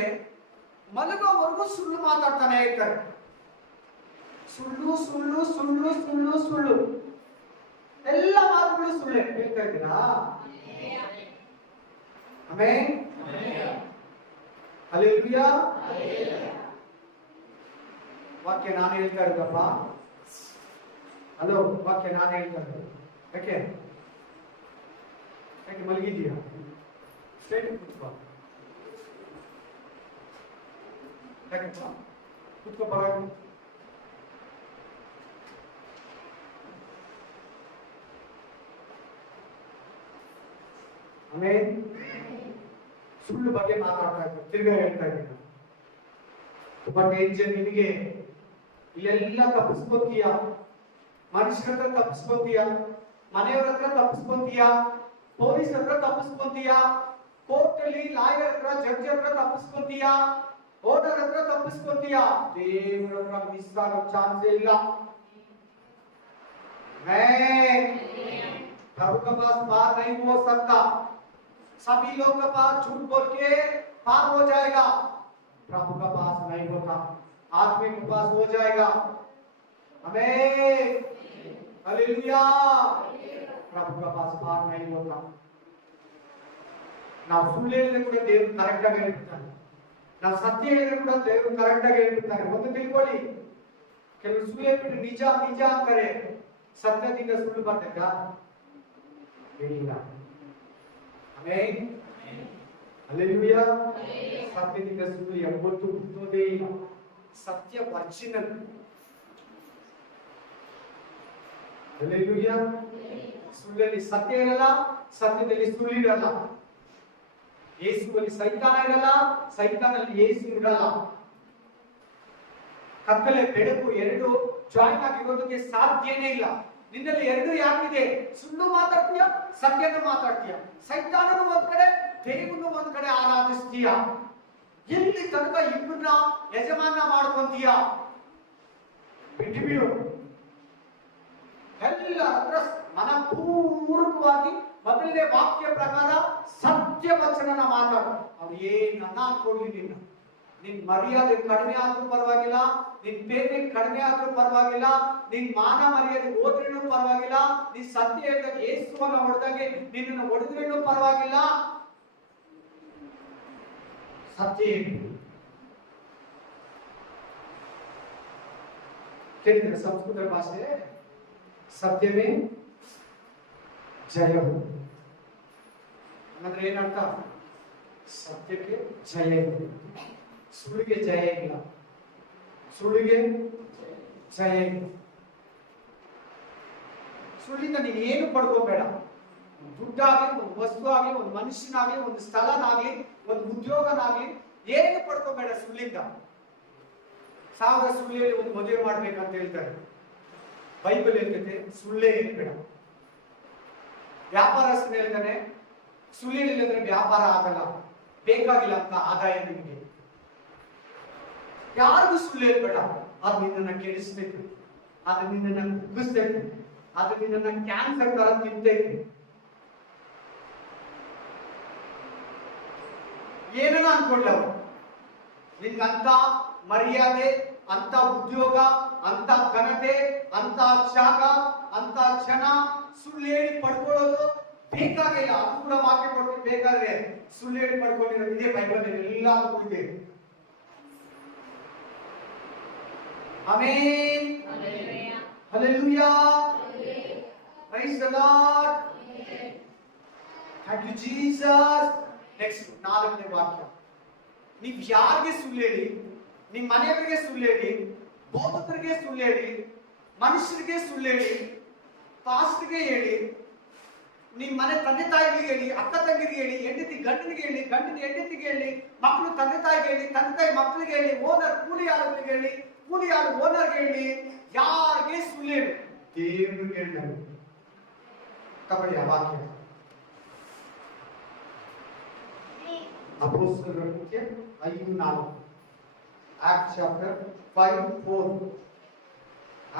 ಮಲಗೋವರೆಗೂ ಸುಳ್ಳು ಮಾತಾಡ್ತಾನೆ ಇರ್ತಾರೆ. ಸುಳ್ಳು ಸುಳ್ಳು ಸುಳ್ಳು ಸುಳ್ಳು ಸುಳ್ಳು, ಎಲ್ಲ ಮಾತುಗಳು ಸುಳ್ಳೆ. ಹೇಳ್ತಾ ಇದ್ದೀರಾ? ಆಮೆನ್. ಹಲ್ಲೆಲೂಯಾ. ವಾಕ್ಯ ನಾನು ಹೇಳ್ತಾ ಇರೋದಪ್ಪ. ಹಲೋ, ವಾಕ್ಯ ನಾನು ಹೇಳ್ತಾ ಇರೋದು. ಯಾಕೆ ಯಾಕೆ ಮಲಗಿದ್ದೀಯಾ? ಸ್ಟ್ರೈಟ್ ಕೂತ್ಕೋ. ಯಾಕಪ್ಪ ಕೂತ್ಕೋ, ಪರವಾಗಿ. ಆಮೇಲೆ ಸುಳ್ಳು ಬಗ್ಗೆ ಮಾತಾಡ್ತಾ ಇದ್ದಾರೆ, ತಿರ್ಗಾ ಹೇಳ್ತಾ ಇದ್ದೀನಿ. ಒಬ್ಬ ಡೇಂಜರ್ ನಿನಗೆ. ಇಲ್ಲೆಲ್ಲ ತಪ್ಪಿಸ್ಕೊತೀಯ, ಮನುಷ್ಯರ ಹತ್ರ ತಪ್ಪಿಸ್ಕೊತೀಯ, ಮನೆಯವ್ರ ಹತ್ರ ತಪ್ಪಿಸ್ಕೊತೀಯ, ಪೊಲೀಸ್ ಹತ್ರ ತಪ್ಪಿಸ್ಕೊತೀಯ, ಕೋರ್ಟ್ ಅಲ್ಲಿ ಲಾಯರ್ ಹತ್ರ, ಜಡ್ಜ್ ಹತ್ರ ತಪ್ಪಿಸ್ಕೊತೀಯ, ಓನರ್ ಹತ್ರ ತಪ್ಪಿಸ್ಕೊತೀಯ. ದೇವರ ಹತ್ರ ಮಿಸ್ ಆಗೋ ಚಾನ್ಸೇ ಇಲ್ಲ. प्रभु के पास पार नहीं हो सकता. सभी लोग के पास झूठ बोल के पार हो जाएगा, प्रभु का पास नहीं होता. आदमी के पास हो जाएगा. आमीन, हालेलुया. प्रभु का पास पार नहीं होता. ನಾವು ಸುಳ್ಳು ಹೇಳಿದ್ರೆ ಕೂಡ ದೇವರು ಕರೆಕ್ಟ್ ಆಗಿ ಹೇಳ್ಬಿಡ್ತಾನೆ, ನಾವು ಸತ್ಯ ಹೇಳಿದ್ರೆ ಕೂಡ ದೇವರು ಕರೆಕ್ಟ್ ಆಗಿ ಹೇಳ್ಬಿಡ್ತಾನೆ. ಒಂದು ತಿಳ್ಕೊಳ್ಳಿ, ಕೆಲವು ಸುಳ್ಳು ಹೇಳ್ಬಿಟ್ಟು ನಿಜ ನಿಜ ಅಂತಾರೆ. ಸತ್ಯದಿಂದ ಸುಳ್ಳು ಬರ್ತೈತಾ? ಇಲ್ಲ. Amen, hallelujah. ಸತ್ಯದಿಂದ ಸುಳ್ಳು ಯಾವತ್ತೂ ಹುಟ್ಟೋದೇ ಇಲ್ಲ. ಸತ್ಯ ಒರಿಜಿನಲ್. ಹಲ್ಲೆಲೂಯಾ. ಸುಳ್ಳಲ್ಲಿ ಸತ್ಯ ಇರಲ್ಲ, ಸತ್ಯದಲ್ಲಿ ಸುಳ್ಳು ಇರಲ್ಲ. ಯೇಸುವಲ್ಲಿ ಸೈತಾನ ಇರಲ್ಲ, ಸೈತಾನಲ್ಲಿ ಯೇಸು ಇರಲ್ಲ. ಕತ್ತಲೆ ಬೆಳಕು ಎರಡು ಜಾಯಿನ್ ಆಗಿರೋದಕ್ಕೆ ಸಾಧ್ಯನೇ ಇಲ್ಲ. ನಿನ್ನಲ್ಲಿ ಎರಡು ಯಾಕಿದೆ? ಸುಳ್ಳು ಮಾತಾಡ್ತೀಯ, ಸತ್ಯನ ಮಾತಾಡ್ತೀಯ. ಸೈತಾನನು ಒಂದ್ ಕಡೆ, ದೇವರನ್ನು ಒಂದ್ ಕಡೆ ಆರಾಧಿಸ್ತೀಯ. ಎಲ್ಲಿ ತನಕ ಇಬ್ಬರನ್ನ ಯಜಮಾನ ಮಾಡ್ಕೊಂತೀಯ? ಬಿಟ್ಟು ಬಿಡು. ಎಲ್ಲ ಹತ್ರ ಮನಪೂರ್ವಕವಾಗಿ ಮೊದಲನೇ ವಾಕ್ಯ ಪ್ರಕಾರ ಸತ್ಯ ವಚನನ ಮಾತಾಡು. ಅವ್ರು ಏನನ್ನ ಅನ್ಕೊಳ್ಳಿ, ನಿನ್ ಮರ್ಯಾದೆ ಕಡಿಮೆ ಆದ್ರೂ ಪರವಾಗಿಲ್ಲ, ನಿನ್ ಪೇಮೆಂಟ್ ಕಡಿಮೆ ಆದ್ರೂ ಪರವಾಗಿಲ್ಲ, ನಿನ್ ಮಾನ ಮರ್ಯಾದೆ ಹೋದ್ರೇನು ಪರವಾಗಿಲ್ಲ, ನೀನ್ ಸತ್ಯ ಹೇಳಿದಾಗ ಯೇಸುವನ್ನ ಹೊಡೆದಾಗೆ ನಿನ್ನನ್ನು ಹೊಡೆದ್ರೇನು ಪರವಾಗಿಲ್ಲ. ಸತ್ಯ ಹೇಳಿ. ಕೇಳಿದ್ರೆ ಸಂಸ್ಕೃತ ಭಾಷೆ ಸತ್ಯವೇ ಜಯ. ಅಂದ್ರೆ ಏನರ್ಥ? ಸತ್ಯಕ್ಕೆ ಜಯ ಇದೆ, ಸುಳ್ಳಿಗೆ ಜಯ ಇಲ್ಲ. ಸುಳ್ಳಿಗೆ ಜಯ ಇಲ್ಲ. ಸುಳ್ಳಿಂದ ನೀನು ಏನು ಪಡ್ಕೋಬೇಡ. ದುಡ್ಡಾಗ್ಲಿ, ಒಂದು ವಸ್ತು ಆಗ್ಲಿ, ಒಂದು ಮನುಷ್ಯನಾಗ್ಲಿ, ಒಂದು ಸ್ಥಳನಾಗ್ಲಿ, ಒಂದು ಉದ್ಯೋಗನಾಗ್ಲಿ, ಏನು ಪಡ್ಕೋಬೇಡ ಸುಳ್ಳಿಂದ. ಸಾವಿರ ಸುಳ್ಳು ಹೇಳಿ ಒಂದು ಮದುವೆ ಮಾಡ್ಬೇಕಂತ ಹೇಳ್ತಾರೆ. ಬೈಬಲ್ ಹೇಳ್ತೈತೆ ಸುಳ್ಳೇ ಹೇಳ್ಬೇಡ. ವ್ಯಾಪಾರಸ್ಥನ ಹೇಳ್ತಾನೆ ಸುಳ್ಳು ಹೇಳಿದ್ರೆ ವ್ಯಾಪಾರ ಆಗಲ್ಲ, ಬೇಕಾಗಿಲ್ಲ ಅಂತ ಆದಾಯ ನಿಮಗೆ. ಯಾರಿಗೂ ಸುಳ್ಳು ಹೇಳ್ಬೇಡ. ಅದು ನಿನ್ನನ್ನು ಕೆಡಿಸ್ತೈತೆ, ಅದು ನಿನ್ನನ್ನು ಕುಗ್ಗಿಸ್ತೈತೆ, ಅದು ನಿನ್ನನ್ನು ಕ್ಯಾನ್ಸರ್ ತರ ತಿಂತೈತೆ. ಏನನ್ನ ಅನ್ಕೊಳ್ಳವು ನಿನ್ಗಂತ ಮರ್ಯಾದೆ, ಅಂತ ಉದ್ಯೋಗ, ಅಂತ ಘನತೆ, ಅಂತ ಜಾಗ, ಅಂತ ಜನ ಸುಳ್ಳು ಹೇಳಿ ಪಡ್ಕೊಳ್ಳೋದು ಬೇಕಾಗಿಲ್ಲ. ಅದು ಕೂಡ ವಾಕ್ಯ ಕೊಡ್ತೀನಿ. ಬೇಕಾದ್ರೆ ಸುಳ್ಳು ಹೇಳಿ ಪಡ್ಕೊಂಡಿರೋದು ಇದೇ ಬೈಬಲ್ ಎಲ್ಲಾದ್ರೂ ಇದೆ. Amen, hallelujah, praise the Lord, thank you Jesus. Next 4ನೇ ವಾಕ್ಯ. ನೀವು ಯಾರಿಗೆ ಸುಳ್ಳು ಹೇಳಿ, ನಿಮ್ಮ ಮನೆಯವರಿಗೆ ಸುಳ್ಳು ಹೇಳಿ, ಬೋಧಕರಿಗೆ ಸುಳ್ಳು ಹೇಳಿ, ಮನುಷ್ಯರಿಗೆ ಸುಳ್ಳು ಹೇಳಿ, ಪಾಸ್ಟ್ಗೆ ಹೇಳಿ, ನಿಮ್ಮ ಮನೆ ತಂದೆ ತಾಯಿಗೆ ಹೇಳಿ, ಅಕ್ಕ ತಂಗಿರಿಗೆ ಹೇಳಿ, ಹೆಂಡತಿ ಗಂಡನಿಗೆ ಹೇಳಿ, ಗಂಡನ ಹೆಂಡತಿಗೆ ಹೇಳಿ, ಮಕ್ಕಳು ತಂದೆ ತಾಯಿಗೆ ಹೇಳಿ, ತಂದೆ ತಾಯಿ ಮಕ್ಕಳಿಗೆ ಹೇಳಿ, ಓನರ್ ಕೂಲಿ ಆಳುಗಳಿಗೆ ಹೇಳಿ, ಕೂಲಿ ಆಳು ಓನರ್ಗೆ ಹೇಳಿ, ಯಾರಿಗೆ ಸುಳ್ಳು ಹೇಳಿ? ದೇವರಿಗೆ ಹೇಳಿ. ತಗೊಳ್ಳಿ ಆ ವಾಕ್ಯ. ಅಪೊಸ್ತಲರ ಕೃತ್ಯ 5:4. Acts chapter 5:4.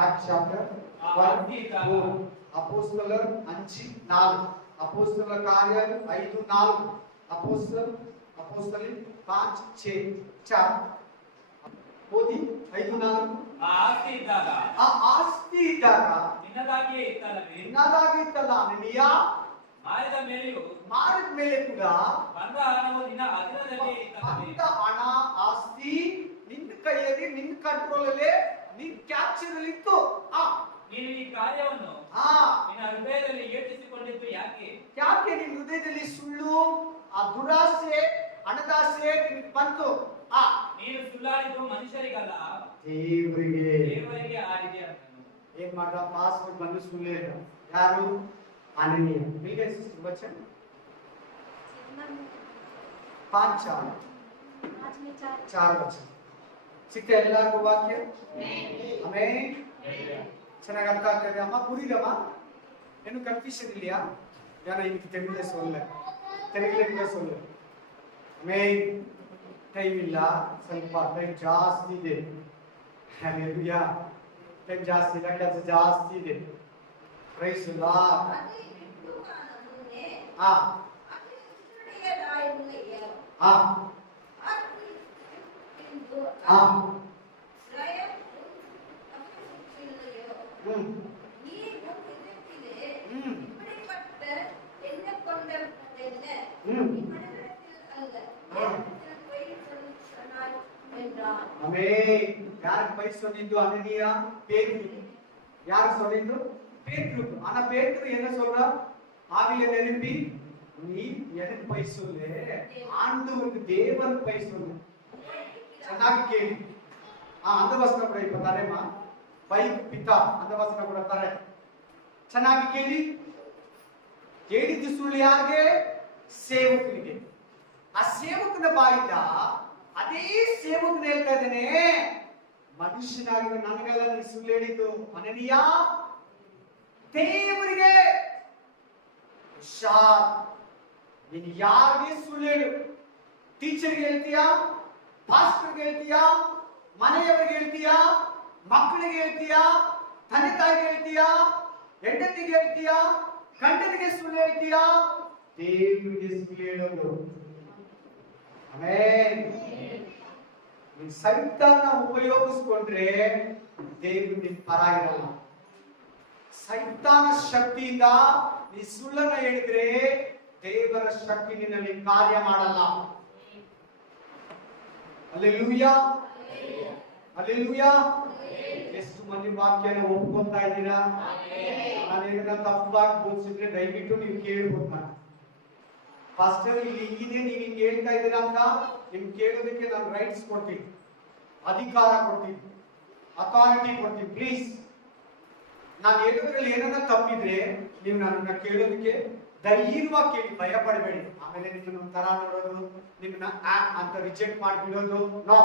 Acts chapter 5:4. ಅಪೊಸ್ತಲರ 5:4. ಅಪೊಸ್ತಲರ ಕಾರ್ಯಗಳು 5:4. ಅಪೊಸ್ತಲಿ 5:4. ಓದಿ 5:4. ಆ ಆಸ್ತಿ ಇದ್ದಾಗ ನಿನ್ನದಾಗಿಯೇ ಇತ್ತಲ್ಲ ಅನನೀಯ, ಮಾರಿದ ಮೇಲೆ ಕೂಡ ಬಂದ ಹಣ ಆಸ್ತಿ ನಿನ್ನ ಕೈಯಲ್ಲಿ, ನಿನ್ನ ಕಂಟ್ರೋಲ್ ಅಲ್ಲಿ, ನಿನ್ನ ಕ್ಯಾಪ್ಚರ್ ಅಲ್ಲಿ ಇತ್ತು. ನೀನು ಈ ಕಾರ್ಯವನ್ನು ನಿನ್ನ ಹೃದಯದಲ್ಲಿ ಯೋಚಿಸಿಕೊಂಡಿದ್ದು ಯಾಕೆ? ನಿನ್ನ ಹೃದಯದಲ್ಲಿ ಸುಳ್ಳು, ಆ ದುರಾಸೆ, ಹಣದಾಸೆ ಬಂತು. ನೀನು ಸುಳ್ಳಾಡಿದ್ದು ಮನುಷ್ಯರಿಗಲ್ಲ, ದೇವರಿಗೆ ಆಡಿದೆ. ಏನ್ ಮಾಡ್ದ? ಪಾಸ್ವರ್ಡ್ ಬಂದು ಸುಳ್ಳೇ ಯಾರು? ಅನನೀಯ. ಈಗ ವಚನ 5:4 ವಚನ ಸಿಕ್ಕ ಎಲ್ಲರಿಗೂ ವಾಕ್ಯ. ಆಮೇನ್. ಚೆನ್ನಾಗಿ ಅರ್ಥ ಆಗ್ತದೆ ಅಮ್ಮ? புரியுதಮ್ಮ? ಏನು ಕನ್ಫ್ಯೂಷನ್ இல்லையா? ಯಾರು இன்னைக்கு தெரியல சொல்ல. ಆಮೇನ್. ಟೈಮ್ ಇಲ್ಲ, ಸ್ವಲ್ಪ ಟೈಮ್ ಜಾಸ್ತಿ ಇದೆ. ಹಲ್ಲೆಲೂಯಾ. ಟೈಮ್ ಜಾಸ್ತಿ ಇಲ್ಲ, ಕೆಲಸ ಜಾಸ್ತಿ ಇದೆ. Price lord. யாருக்கு பை சொன்னது? அனனியா, பேதுரு. யாருக்கு சொன்னது? பேதுரு. ஆனா பேதுரு என்ன சொல்றா? ஆவியில எழுப்பி, நீ எனக்கு பை சொல்லு, ஆண்டவருக்கு தேவனுக்கு பை சொல்லு. ಚೆನ್ನಾಗಿ ಕೇಳಿ. அந்த ವಚನ ಕೂಡ ಇಪ್ಪತ್ತಾರೇಮ್ಮ ಪೈ ಪಿತಾ, அந்த ವಚನ ಕೂಡ ತಾರೆ. ಚೆನ್ನಾಗಿ ಕೇಳಿ. ಹೇಳಿದ್ದು ಸುಳ್ಳು ಯಾರಿಗೆ? ಸೇವಕನಿಗೆ. ಆ ಸೇವಕನ ಬಾಯಿಂದ ಅದೇ ಸೇವಕನ ಹೇಳ್ತಾ ಇದ್ದೇನೆ, ಮನುಷ್ಯನಾಗಿರೋ ನನಗೆಲ್ಲ ನೀನು ಸುಳ್ಳು ಹೇಳಿದ್ದು ಅನನೀಯ, ದೇವರಿಗೆ ಹುಷಾರ್. ನೀನು ಯಾರಿಗೆ ಸುಳ್ಳು ಹೇಳು? ಟೀಚರ್ಗೆ ಹೇಳ್ತೀಯಾ? ಪಾಸ್ಟರ್ಗೆ ಹೇಳ್ತೀಯಾ? ಮನೆಯವರಿಗೆ ಹೇಳ್ತೀಯಾ? ಮಕ್ಕಳಿಗೆ ಹೇಳ್ತೀಯಾ? ತಂದೆ ತಾಯಿಗೆ ಹೇಳ್ತೀಯಾ? ಹೆಂಡತಿಗೆ ಹೇಳ್ತೀಯಾ? ಗಂಡನಿಗೆ ಸುಳ್ಳು ಹೇಳ್ತೀಯಾ? ದೇವರಿಗೆ ಸುಳ್ಳು ಹೇಳೋದು. ಆಮೆನ್. ನೀನು ಸೈತಾನ ಉಪಯೋಗಿಸ್ಕೊಂಡ್ರೆ ದೇವರು ನಿನ್ನ ಪರಾಗಿರಲ್ಲ. ಸೈತಾನ ಶಕ್ತಿಯಿಂದ ನೀ ಸುಳ್ಳನ್ನ ಹೇಳಿದ್ರೆ ದೇವರ ಶಕ್ತಿ ನಿನ್ನಲ್ಲಿ ಕಾರ್ಯ ಮಾಡಲ್ಲ. Hallelujah, hallelujah. ಎಷ್ಟು ಮಂದಿ ವಾಕ್ಯನ ಒಪ್ಕೊಂತಾ ಇದ್ದೀರಾ? ನಾನೇನ ತಪ್ಪಾಗಿ ಬೋಧಿಸಿದ್ರೆ ದಯವಿಟ್ಟು ನೀವು ಕೇಳ್ಬೋದು. ನಾನು ಪಾಸ್ಟರ್ ಇಲ್ಲಿ ಹಿಂಗಿದೆ, ನೀವು ಹಿಂಗೆ ಹೇಳ್ತಾ ಇದ್ದೀರಾ ಅಂತ ನಿಮ್ಗೆ ಕೇಳೋದಕ್ಕೆ ನಾನು ರೈಟ್ಸ್ ಕೊಡ್ತೀನಿ, ಅಧಿಕಾರ ಕೊಡ್ತೀನಿ, ಅಥಾರಿಟಿ ಕೊಡ್ತೀನಿ. ಪ್ಲೀಸ್, ನಾನು ಹೇಳೋದ್ರಲ್ಲಿ ಏನನ್ನ ತಪ್ಪಿದ್ರೆ ನೀವು ನನ್ನನ್ನ ಕೇಳೋದಕ್ಕೆ ಧೈರ್ಯವಾಗಿ ಕೇಳಿ, ಭಯ ಪಡಬೇಡಿ. ಆಮೇಲೆ ನಿಮ್ಮನ್ನ ಒಂಥರ ನೋಡೋದು, ನಿಮ್ಮನ್ನ ಅಂತ ರಿಜೆಕ್ಟ್ ಮಾಡಿಬಿಡೋದು. ನೋ,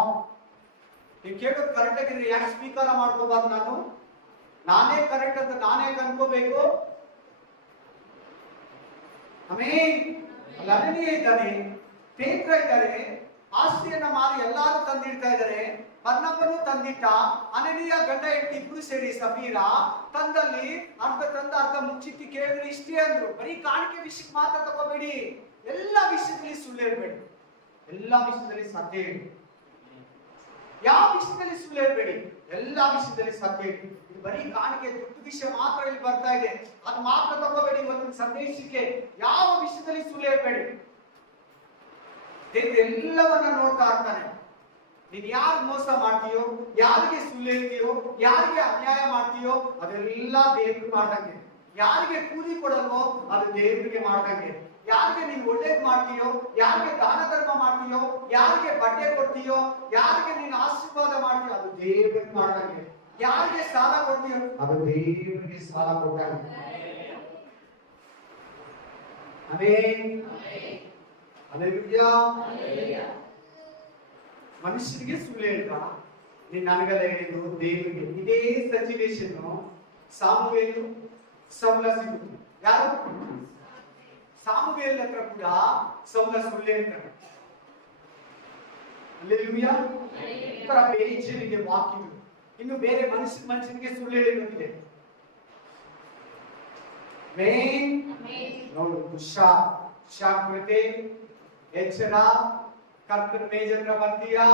ನೀವು ಕೇಳೋದು ಕರೆಕ್ಟ್ ಆಗಿದ್ರೆ ಯಾಕೆ ಸ್ವೀಕಾರ ಮಾಡ್ಕೋಬಾರ್ದು? ನಾನೇ ಕರೆಕ್ಟ್ ಅಂತ ನಾನೇ ಅನ್ಕೋಬೇಕು. ಆಮೇನ್. ಅನನೀಯ ಇದ್ದಾನೆ, ಪೇತ್ರ ಇದ್ದಾರೆ, ಆಸ್ತಿಯನ್ನ ಮಾರಿ ಎಲ್ಲಾರು ತಂದಿಡ್ತಾ ಇದ್ದಾರೆ. ಬರ್ನಬನು ತಂದಿಟ್ಟ, ಅನನೀಯ ಗಂಡ ಹೆಂಡತಿ ಇಬ್ರು ಸೇರಿ ಸಫೀರ ತಂದಲ್ಲಿ ಅರ್ಧ ತಂದ ಅರ್ಧ ಮುಚ್ಚಿಟ್ಟು ಕೇಳಿದ್ರೆ ಇಷ್ಟೇ ಅಂದ್ರು. ಬರೀ ಕಾಣಿಕೆ ವಿಷಯಕ್ಕೆ ಮಾತ್ರ ತಗೋಬೇಡಿ, ಎಲ್ಲಾ ವಿಷಯದಲ್ಲಿ ಸುಳ್ಳು ಹೇಳ್ಬೇಡಿ, ಎಲ್ಲಾ ವಿಷಯದಲ್ಲಿ ಸತ್ಯ ಹೇಳಿ. ಯಾವ ವಿಷಯದಲ್ಲಿ ಸುಳ್ಳು ಹೇಳ್ಬೇಡಿ, ಎಲ್ಲಾ ವಿಷಯದಲ್ಲಿ ಸತ್ಯ ಹೇಳಿ. ಇದು ಬರೀ ಕಾಣಿಕೆ ದುಡ್ಡು ವಿಷಯ ಮಾತ್ರ ಇಲ್ಲಿ ಬರ್ತಾ ಇದೆ, ಅದು ಮಾತ್ರ ತಗೋಬೇಡಿ. ಒಂದು ಸಂದೇಶಕ್ಕೆ ಯಾವ ವಿಷಯದಲ್ಲಿ ಸುಳ್ಳು ಹೇಳ್ಬೇಡಿ. ದೇವರು ಎಲ್ಲವನ್ನ ನೋಡ್ತಾ ಇರ್ತಾನೆ. ನೀನ್ ಯಾರು ಮೋಸ ಮಾಡ್ತೀಯೋ, ಯಾರಿಗೆ ಸುಳ್ಳು ಹೇಳ್ತೀಯೋ, ಯಾರಿಗೆ ಅನ್ಯಾಯ ಮಾಡ್ತೀಯೋ ಅದೆಲ್ಲ ದೇವ್ರಿಗೆ ಮಾಡ್ದಂಗೆ. ಯಾರಿಗೆ ಕೂಲಿ ಕೊಡಲ್ವೋ ಅದು ದೇವರಿಗೆ ಮಾಡ್ದಂಗೆ. ಯಾರಿಗೆ ನೀನ್ ಒಳ್ಳೇದ್ ಮಾಡ್ತೀಯೋ, ಯಾರಿಗೆ ದಾನ ಧರ್ಮ ಮಾಡ್ತೀಯೋ, ಯಾರಿಗೆ ಬಟ್ಟೆ ಕೊಡ್ತೀಯೋ, ಯಾರಿಗೆ ನೀನ್ ಆಶೀರ್ವಾದ ಮಾಡ್ತೀಯೋ ಅದು ದೇವರಿಗೆ ಮಾಡ್ದಂಗೆ. ಯಾರಿಗೆ ಸಾಲ ಕೊಡ್ತೀಯೋ ಅದು ದೇವರಿಗೆ ಸಾಲ ಕೊಟ್ಟಂಗೆ. ಆಮೆನ್. ಹಲ್ಲೆಲೂಯಾ. ಮನುಷ್ಯರಿಗೆ ಸುಳ್ಳು ಹೇಳ್ದ, ನೀನ್ ನನಗೆಲ್ಲ ಹೇಳಿದ್ದು ದೇವರಿಗೆ. ಇದೇ ಸನ್ನಿವೇಶನ್ ಸಾಮುವೇಲು ಸೌಲ ಸಿಗುತ್ತೆ. ಯಾರು? ಸಾಮುವೇಲ್ ಹತ್ರ ಕೂಡ ಸೌಲ ಸುಳ್ಳು ಹೇಳ್ತಾನೆ. ಹಲ್ಲೆಲೂಯಾ. ಇತರ ಬೇಜರಿಗೆ ವಾಕ್ಯಗಳು. ಇನ್ನು ಬೇರೆ ಮನುಷ್ಯನಿಗೆ ಸುಳ್ಳು ಹೇಳಿರೋದಿದೆ. ನೋಡು, ಶಾಕ್ರತೆ, ಎಚ್ಚರ, ಕರ್ತನ ಮೇಜ್ ಹತ್ರ ಬರ್ತೀಯಾ,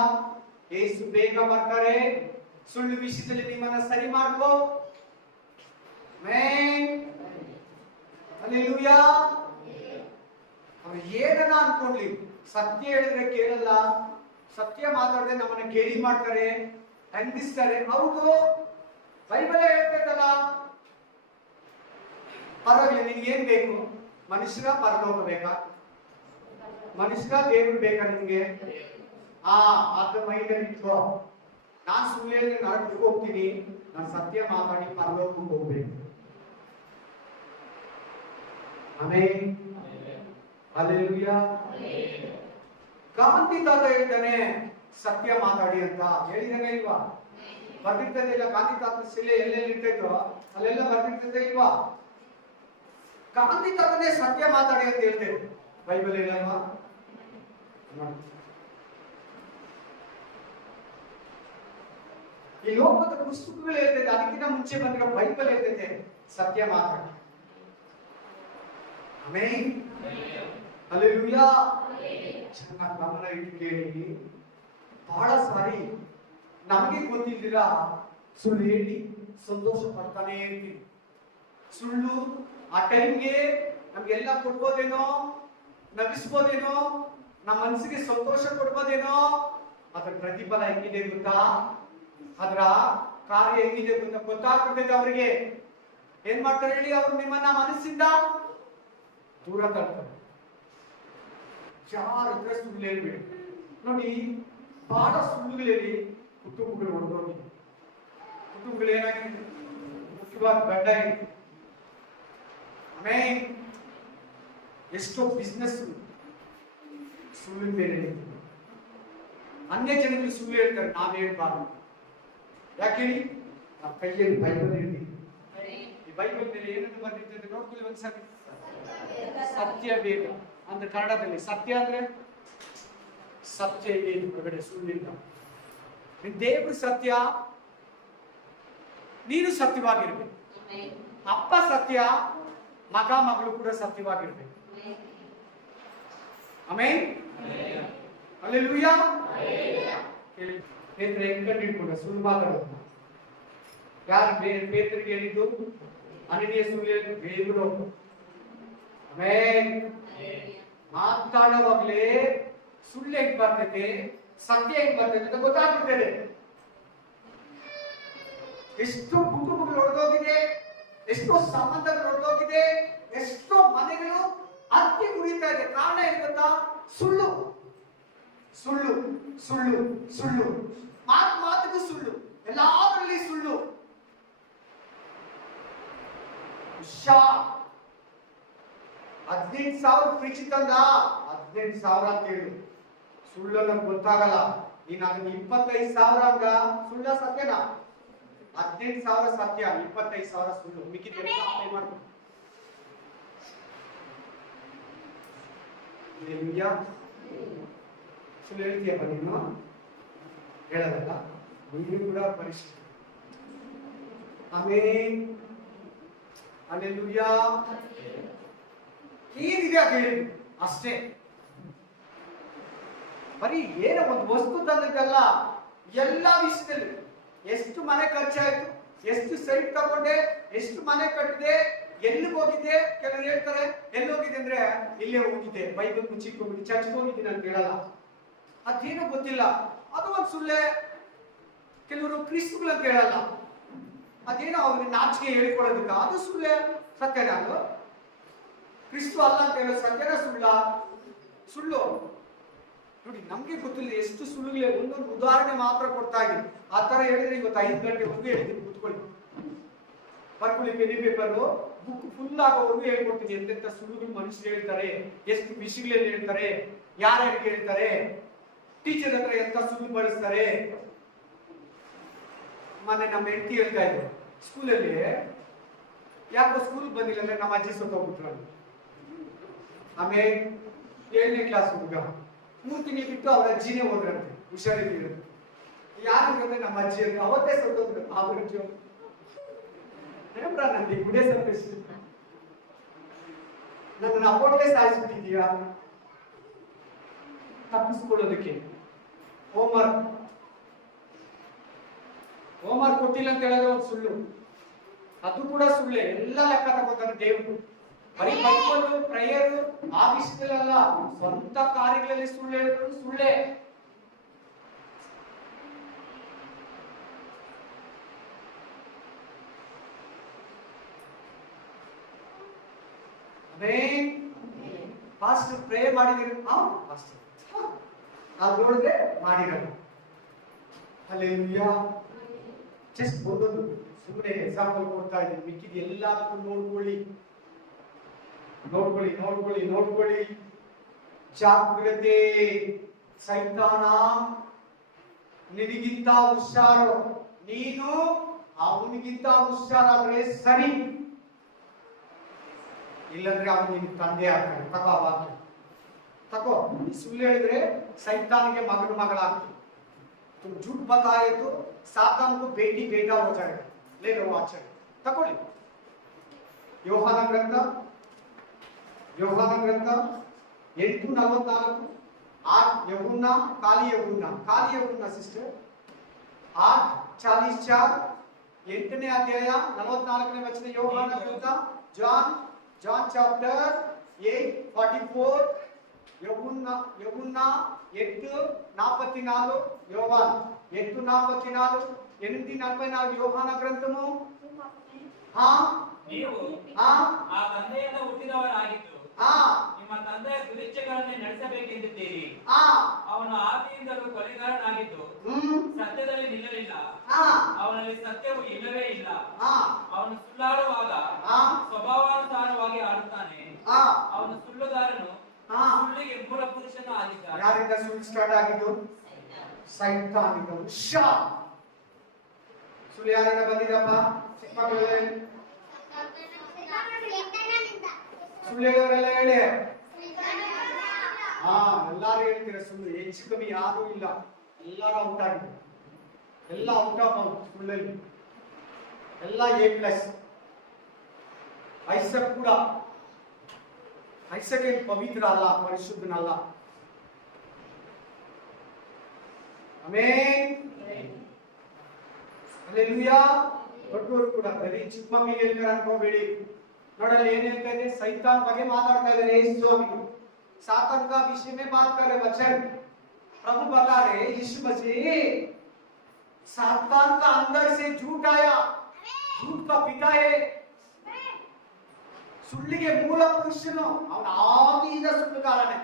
ಏಸು ಬೇಗ ಬರ್ತಾರೆ. ಸುಳ್ಳು ವಿಷಯದಲ್ಲಿ ನಿಮ್ಮನ್ನ ಸರಿ ಮಾಡ್ಕೋ. ಹಲ್ಲೆಲೂಯಾ. ಅವ್ರು ಏನನ್ನ ಅನ್ಕೊಂಡ್ಲಿ, ಸತ್ಯ ಹೇಳಿದ್ರೆ ಕೇಳಲ್ಲ, ಸತ್ಯ ಮಾತಾಡದೆ ನಮ್ಮನ್ನ ಕೇಳಿ ಮಾಡ್ತಾರೆ, ಖಂಡಿಸ್ತಾರೆ. ಹೌದು, ಬೈಬಲ್ ಹೇಳ್ತೈತಲ್ಲ. ಪರವಾಗಿಲ್ಲ, ನಿನ್ಗೆ ಏನ್ ಬೇಕು? ಮನುಷ್ಯರ ಪರಲೋಕ ಬೇಕಾ? ಮನುಷ್ಯರ ದೇವ್ರು ಬೇಕಾ ನಿನ್ಗೆ? ಅದ ಮೈಂಡಲ್ಲಿ ಇಟ್ಕೋ. ನಾನ್ ಸುಳ್ಳು ಹೇಳಿದ್ರೆ ನರಕಕ್ಕೆ ಹೋಗ್ತೀನಿ, ನಾನು ಸತ್ಯ ಮಾತಾಡಿ ಪರಲೋಕಕ್ಕೆ ಹೋಗ್ಬೇಕು. ಆಮೆನ್. ಹಲ್ಲೆಲೂಯಾ. ಕಾಂತಿ ತಾತ ಹೇಳ್ತಾನೆ ಸತ್ಯ ಮಾತಾಡಿ ಅಂತ. ಹೇಳಿದಾನೆ ಇಲ್ವಾ? ಬರ್ದಿರ್ತದೆ ಇಲ್ಲ? ಕಾಂತಿ ತಾತ ಶಿಲೆ ಎಲ್ಲೆಲ್ಲಿ ಇರ್ತೈತೋ ಅಲ್ಲೆಲ್ಲ ಬರ್ದಿರ್ತದೆ ಇಲ್ವಾ? ಕಾಂತಿ ತಾತನೇ ಸತ್ಯ ಮಾತಾಡಿ ಅಂತ ಹೇಳ್ತೇವೆ. ಬೈಬಲ್ ಹೇಳಲ್ವಾ? ಈ ಲೋಕದ ಪುಸ್ತಕಗಳು ಹೇಳ್ತೈತೆ, ಅದಕ್ಕಿಂತ ಮುಂಚೆ ಬಂದಿರೋ ಬೈಬಲ್ ಹೇಳ್ತೈತೆ ಸತ್ಯ ಮಾತಾಡಿ. ಆಮೆನ್. ಹಲ್ಲೆಲೂಯಾ. ಚೆನ್ನಾಗಿ ಗಮನ ಇಟ್ಟು ಕೇಳಿ. ಬಹಳ ಸಾರಿ ನಮಗೆ ಗೊತ್ತಿದ್ದೀರ ಸುಳ್ಳು ಹೇಳಿ ಸಂತೋಷ ಪಡ್ತಾನೆ ಇರ್ತೀವಿ. ಸುಳ್ಳು ಆ ಟೈಮ್ಗೆ ನಮ್ಗೆಲ್ಲ ಕೊಡ್ಬೋದೇನೋ, ನಗಿಸ್ಬೋದೇನೋ, ನಮ್ಮ ಮನಸ್ಸಿಗೆ ಸಂತೋಷ ಕೊಡ್ಬೋದೇನೋ. ಅದ್ರ ಪ್ರತಿಫಲ ಹೆಂಗಿದೆ ಗೊತ್ತಾ? ಅದರ ಕಾರ್ಯ ಹೆಂಗಿದೆ ಗೊತ್ತಾ? ಗೊತ್ತಾಗ್ಬಿಡ್ತೈತೆ ಅವರಿಗೆ. ಏನ್ ಮಾಡ್ತಾರೆ ಹೇಳಿ? ಅವ್ರು ನಿಮ್ಮನ್ನ ಮನಸ್ಸಿಂದ ದೂರ ತಳ್ತಾರೆ. ಯಾರ ಹತ್ರ ಸುಳ್ಳು ಹೇಳ್ಬೇಡಿ. ನೋಡಿ, ಬಹಳ ಸುಳ್ಳುಗಳು ಹೇಳಿ ಕುಟುಂಬಗಳು ಹೊಡೆದೋಗಿದೆ. ಕುಟುಂಬಗಳು ಏನಾಗಿದೆ? ಮುಖ್ಯವಾಗಿ ಗಡ್ಡ ಇದೆ. ಆಮೇಲೆ ಎಷ್ಟೋ ಬಿಸ್ನೆಸ್ ಸುಳ್ಳು ಬೇರೆ. ಅನ್ಯ ಜನಗಳು ಸುಳ್ಳು ಹೇಳ್ತಾರೆ, ನಾವ್ ಹೇಳ್ಬಾರ್ದು. ಯಾಕೇಳಿ? ನಾವು ಕೈಯಲ್ಲಿ ಬೈಬಲ್ ಇರ್ತೀವಿ. ಈ ಬೈಬಲ್ ಮೇಲೆ ಏನನ್ನು ಬರ್ದಿರ್ತದೆ ನೋಡ್ಕೊಳ್ಳಿ ಒಂದ್ಸರಿ. ಸತ್ಯ ವೇದ ಅಂದ್ರೆ ಕನ್ನಡದಲ್ಲಿ ಸತ್ಯ ಅಂದ್ರೆ ಸತ್ಯ ಇದೆ ಹೊರಗಡೆ, ಸುಳ್ಳಿಲ್ಲ. ದೇವ್ರ ಸತ್ಯ, ನೀನು ಸತ್ಯವಾಗಿರ್ಬೇಕು. ಅಪ್ಪ ಸತ್ಯ, ಮಗ ಮಗಳು ಕೂಡ ಸತ್ಯವಾಗಿರ್ಬೇಕು. ಆಮೆನ್. ಹಲ್ಲೆಲೂಯಾ. ಪೇತ್ರ ಹೆಂಗ್ ಕಂಡಿಡ್ಕೊಂಡ ಸುಳ್ಳು ಮಾತಾಡೋದು? ಯಾರು ಪೇತ್ರಗೆ ಹೇಳಿದ್ದು? ಅನನೀಯ ಸುಳ್ಳು ಹೇಳಿದ್ದು ದೇವರು. ಆಮೆನ್. ಮಾತಾಡುವಾಗಲೇ ಸುಳ್ಳು ಹೆಂಗ್ ಬರ್ತೈತೆ, ಸತ್ಯ ಹೆಂಗ್ ಬರ್ತೈತೆ ಅಂತ ಗೊತ್ತಾಗ್ಬಿಡ್ತದೆ. ಎಷ್ಟೋ ಕುಟುಂಬಗಳು ಹೊಡೆದೋಗಿದೆ, ಎಷ್ಟೋ ಸಂಬಂಧಗಳು ಹೊಡೆದೋಗಿದೆ, ಎಷ್ಟೋ ಮನೆಗಳು ಅತ್ತಿ ಉರಿತಾ ಇದೆ. ಕಾರಣ ಏನ್ ಗೊತ್ತಾ? ಸುಳ್ಳು ಸುಳ್ಳು ಸುಳ್ಳು ಸುಳ್ಳು. ಮಾತಿಗೂ ಸುಳ್ಳು, ಎಲ್ಲಾದ್ರಲ್ಲಿ ಸುಳ್ಳು. 18,000 ಪ್ರೀಚಿ ತಂದ, 18,000 ಅಂತ ಹೇಳು. ಸುಳ್ಳು ನಮ್ಗೆ ಗೊತ್ತಾಗಲ್ಲ. ನೀನ್ ಅದನ್ನ 25,000 ಅಂದ ಸುಳ್ಳ ಸತ್ಯನಾ? 18,000 ಸತ್ಯ, 25,000 ಸುಳ್ಳು. ಮಿಕ್ಕಿದ ಮಾಡ್ಕೊ. ಸುಳ್ಳು ಹೇಳ್ತೀಯಪ್ಪ ನೀನು? ಹೇಳಲ್ಲ. ನೀನು ಕೂಡ ಪರಿಸ್ಥಿತಿ. ಆಮೆನ್. ಹಲ್ಲೆಲೂಯಾ. ಏನಿದೆ ಅದು ಹೇಳಿ ಅಷ್ಟೇ. ಬರೀ ಏನೋ ಒಂದು ವಸ್ತು ತಂದಿದ್ದಲ್ಲ, ಎಲ್ಲಾ ವಿಷಯದಲ್ಲಿ ಎಷ್ಟು ಮನೆ ಖರ್ಚಾಯ್ತು, ಎಷ್ಟು ಸೈಟ್ ತಗೊಂಡೆ, ಎಷ್ಟು ಮನೆ ಕಟ್ಟಿದೆ, ಎಲ್ಲಿಗೆ ಹೋಗಿದ್ದೆ. ಕೆಲವರು ಹೇಳ್ತಾರೆ ಎಲ್ಲಿ ಹೋಗಿದೆ ಅಂದ್ರೆ ಇಲ್ಲೇ ಹೋಗಿದ್ದೆ, ಬೈಬಲ್ ಮುಚ್ಚಿಟ್ಕೊಂಡ್ಬಿಟ್ಟು ಚರ್ಚ್ಗೆ ಹೋಗಿದ್ದೀನಿ ಅಂತ ಹೇಳಲ್ಲ. ಅದೇನೋ ಗೊತ್ತಿಲ್ಲ, ಅದು ಒಂದು ಸುಳ್ಳೆ. ಕೆಲವರು ಕ್ರಿಸ್ತುಗಳು ಅಂತ ಹೇಳಲ್ಲ, ಅದೇನೋ ಅವ್ರಿಗೆ ನಾಚಿಕೆ ಹೇಳಿಕೊಡೋದಕ್ಕ, ಅದು ಸುಳ್ಳೆ. ಸತ್ಯನ ಅದು? ಕ್ರಿಸ್ತು ಅಲ್ಲ ಅಂತ ಹೇಳೋ ಸತ್ಯನ ಸುಳ್ಳ? ಸುಳ್ಳು. ನೋಡಿ, ನಮ್ಗೆ ಗೊತ್ತಿಲ್ಲ ಎಷ್ಟು ಸುಳ್ಳುಗಳೇ. ಒಂದೊಂದು ಉದಾಹರಣೆ ಮಾತ್ರ ಕೊಡ್ತಾ ಇದ್ದೀನಿ. ಆ ತರ ಹೇಳಿದ್ರೆ ಇವತ್ತು 5 ಗಂಟೆವರೆಗೂ ಹೇಳಿದ್ದೀನಿ. ಕೂತ್ಕೊಳ್ಳಿ, ಬರ್ಕೊಳ್ಳಿ ಪೆನ್ ಪೇಪರು. ಬುಕ್ ಫುಲ್ ಆಗೋವರೆಗೂ ಹೇಳ್ಕೊಡ್ತೀನಿ ಎಂತೆಂತ ಸುಳ್ಳುಗಳು ಮನುಷ್ಯರು ಹೇಳ್ತಾರೆ, ಎಷ್ಟು ವಿಷಯಗಳಲ್ಲಿ ಹೇಳ್ತಾರೆ, ಯಾರ್ಯಾರಿಗೆ ಹೇಳ್ತಾರೆ, ಟೀಚರ್ ಹತ್ರ ಎಂತ ಸುಳ್ಳು ಬಳಸ್ತಾರೆ. ಮೊನ್ನೆ ನಮ್ಮ ಹೆಂಡತಿ ಹೇಳ್ತಾ ಇದ್ರು, ಸ್ಕೂಲಲ್ಲಿ ಯಾಕೋ ಸ್ಕೂಲ್ ಬಂದಿಲ್ಲ ಅಂದ್ರೆ ನಮ್ಮ ಅಜ್ಜಿ ಸತ್ತೋಗ್ಬಿಟ್ರು. ಆಮೇಲೆ 7ನೇ ಕ್ಲಾಸ್ ಹುಡುಗ 3 ತಿಂಗಳು ಬಿಟ್ಟು ಅವ್ರ ಅಜ್ಜಿನೇ ಹೋದ್ರಂತೆ, ಹುಷಾರಿದ್ರು. ಯಾರಂದ್ರೆ ನಮ್ಮ ಅಜ್ಜಿ ಅಂತ ಅವತ್ತೇ ಸತ್ತೋದ್ರು. ಅವ್ರ ನಂದಿ ಗುಡೇ ಸಂತೋಷ ನನ್ನನ್ನು ಅಪ್ಪೋಟ್ಲೆ ಸಾಯಿಸ್ಬಿಟ್ಟಿದೀಯಾ ತಪ್ಪಿಸ್ಕೊಳ್ಳೋದಕ್ಕೆ. ಹೋಮ್ವರ್ಕ್ ಕೊಟ್ಟಿಲ್ಲ ಅಂತ ಹೇಳಿದ್ರೆ ಒಂದು ಸುಳ್ಳು, ಅದು ಕೂಡ ಸುಳ್ಳೆ. ಎಲ್ಲ ಲೆಕ್ಕ ತಗೋತಾನೆ ದೇವರು. ಬರೀ ಬೈಬಲ್ ಪ್ರೇಯರ್ ಆ ವಿಷಯದಲ್ಲ, ಸ್ವಂತ ಕಾರ್ಯಗಳಲ್ಲಿ ಸುಳ್ಳು ಹೇಳಿದ್ರು ಸುಳ್ಳೆ. ಫಾಸ್ಟ್ ಪ್ರೇ ಮಾಡಿದಿರಿ, ಅದು ನೋಡಿದ್ರೆ ಮಾಡಿರಲ್ಲ. ಹಲ್ಲೆಲೂಯಾ. ಜಸ್ಟ್ ಒಂದೊಂದು ಸುಮ್ಮನೆ ಎಕ್ಸಾಂಪಲ್ ಕೊಡ್ತಾ ಇದ್ದೀನಿ, ಮಿಕ್ಕಿದ ಎಲ್ಲದಕ್ಕೂ ನೋಡ್ಕೊಳ್ಳಿ. ಜಾಗ್ರತೆ, ಸೈತಾನ ನಿನಗಿಂತ ಹುಷಾರು, ನೀನು ಅವನಿಗಿಂತ ಹುಷಾರಾದ್ರೆ ಸರಿ, ಇಲ್ಲಂದ್ರೆ ಅವನು ನಿನ್ ತಂದೆ ಆಗ್ತಾನೆ. ತಗೋ ಸುಳ್ಳು ಹೇಳಿದ್ರೆ ಸೈತಾನಿಗೆ ಮಗಳಾಗ್ತದೆ. तुम झूठ बताए तो सातान को बेटी बेटा हो जाएगा. ले लो आचरण तಕೊಳ್ಳಿ. ಯೋಹಾನ ಗ್ರಂಥ 8:44 ಯೌವನ ಕಾಲಿ ಯೌವನ ಸಿಸ್ಟರ್ 8:44 8ನೇ ಅಧ್ಯಾಯ 44ನೇ ವಚನ. ಯೋಹಾನ ಗ್ರಂಥ ಜಾನ್ ಚಾಪ್ಟರ್ 8:44 ಯೌವನ 8:44 యోహాన్ 8:44 8:44 యోహాన గ్రంథము. ನೀವು ಆ ತಂದೆಯಿಂದ ಹುಟ್ಟಿದವರಾಗಿದ್ದು ನಿಮ್ಮ ತಂದೆಯ ದುರಿಚ್ಛೆಗಳನ್ನೇ ನಡೆಸಬೇಕೆಂದಿದ್ದೀರಿ. ಅವನು ಆದಿಯಿಂದಲೂ ಕೊಲೆಗಾರನಾಗಿದ್ದು ಸತ್ಯದಲ್ಲಿ ನಿಲ್ಲಲಿಲ್ಲ, ಅವನಲ್ಲಿ ಸತ್ಯವು ಇಲ್ಲವೇ ಇಲ್ಲ. ಅವನು ಸುಳ್ಳಾಡುವಾಗ ಸ್ವಭಾವಾನುಸಾರವಾಗಿ ಆಡುತ್ತಾನೆ. ಅವನು ಸುಳ್ಳುಗಾರನು, ಸುಳ್ಳಿಗೆ ಮೂಲ ಪುರುಷನು ಆಗಿದ್ದಾನೆ. ಯಾರಿಂದ ಸುಳ್ಳು ಸ್ಟಾರ್ಟ್ ಆಗಿದ್ದು? ಸೈತಾನಿಂದ. ಸುಳ್ಳು ಯಾರಿಂದ ಬಂದಿದಪ್ಪ? ಚಿಕ್ಕ ಮಕ್ಕಳೇ ಸುಳ್ಳು ಹೇಳೋರೆಲ್ಲ ಹೇಳಿ. ಎಲ್ಲಾರು ಹೇಳ್ತೀರ ಸುಳ್ಳು, ಹೆಚ್ಚು ಕಮ್ಮಿ ಯಾರೂ ಇಲ್ಲ, ಎಲ್ಲರೂ ಔಟ್ ಆಗಿದೆ. ಎಲ್ಲ ಔಟ್ ಆಫ್ ಸುಳ್ಳಲ್ಲಿ ಎಲ್ಲ A+. ಐಸಕ್ ಕೂಡ, ಐಸಕ್ ಏನು ಪವಿತ್ರ ಅಲ್ಲ, ಪರಿಶುದ್ಧನಲ್ಲ. ಆಮೆನ್. ಹಲ್ಲೆಲೂಯಾ. ದೊಡ್ಡವರು ಕೂಡ ಬರೀ ಚಿಕ್ಕ ಮಕ್ಕಳಿಗೆ ಹೇಳ್ತಾರೆ ಅನ್ಕೋಬೇಡಿ. ನೋಡಲ್ಲ ಏನ್ ಹೇಳ್ತಾ ಇದೆ? ಸೈತಾನ್ ಬಗ್ಗೆ ಮಾತಾಡ್ತಾ ಇದ್ದಾರೆ ಯೇಸು स्वामी. सातन का विषय में बात कर रहे वचन. प्रभु बता रहे यीशु मसीह सातान का अंदर से झूठ आया, झूठ का पिता है. ಸುಳ್ಳಿಗೆ ಮೂಲ ಪುರುಷನು ಅವನ ಆದಿಯಿಂದ ಸುಳ್ಳುಗಾರನೇ.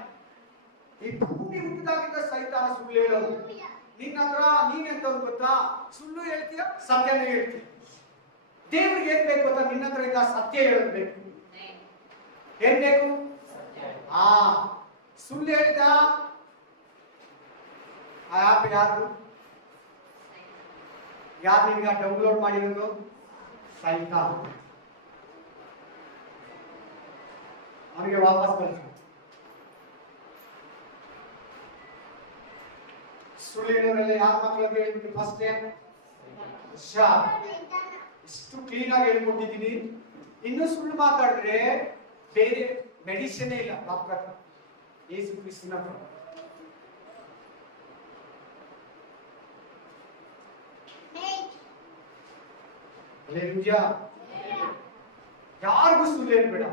ಈ ಭೂಮಿ ಹುಟ್ಟಿದಾಗಿಂದ ಸೈತಾನ ಸುಳ್ಳು ಹೇಳೋದು. ನಿನ್ನ ಹತ್ರ ನೀನೆಂತ ಗೊತ್ತಾ? ಸುಳ್ಳು ಹೇಳ್ತೀಯ, ಸತ್ಯನೇ ಹೇಳ್ತೀಯ. ದೇವರಿಗೆ ಏನ್ ಬೇಕು ಗೊತ್ತಾ? ನಿನ್ನ ಹತ್ರ ಇಂದ ಸತ್ಯ ಹೇಳಬೇಕು. ಏನ್ ಬೇಕು? ಸುಳ್ಳು ಹೇಳಿದ ಆಪ್ ಯಾರು ನಿಮ್ಗೆ ಡೌನ್ಲೋಡ್ ಮಾಡಿರೋದು? ಸೈತಾನ. ಅವನಿಗೆ ವಾಪಸ್ ಕಳಿಸ. ಸುಳ್ಳು ಹೇಳೋರೆಲ್ಲ ಯಾರ ಮಕ್ಕಳು ಅಂತ ಹೇಳ್ಬಿಟ್ಟು ಫಸ್ಟ್ ಇಷ್ಟು ಕ್ಲೀನ್ ಆಗಿ ಹೇಳ್ಕೊಟ್ಟಿದ್ದೀನಿ. ಇನ್ನು ಸುಳ್ಳು ಮಾತಾಡಿದ್ರೆ ಬೇರೆ ಮೆಡಿಸಿನ್ ಇಲ್ಲ. ಡಾಕ್ಟರ್ ಯೇಸು ಕ್ರಿಸ್ತನ ಯಾರಿಗೂ ಸುಳ್ಳು ಹೇಳ್ಬೇಡ.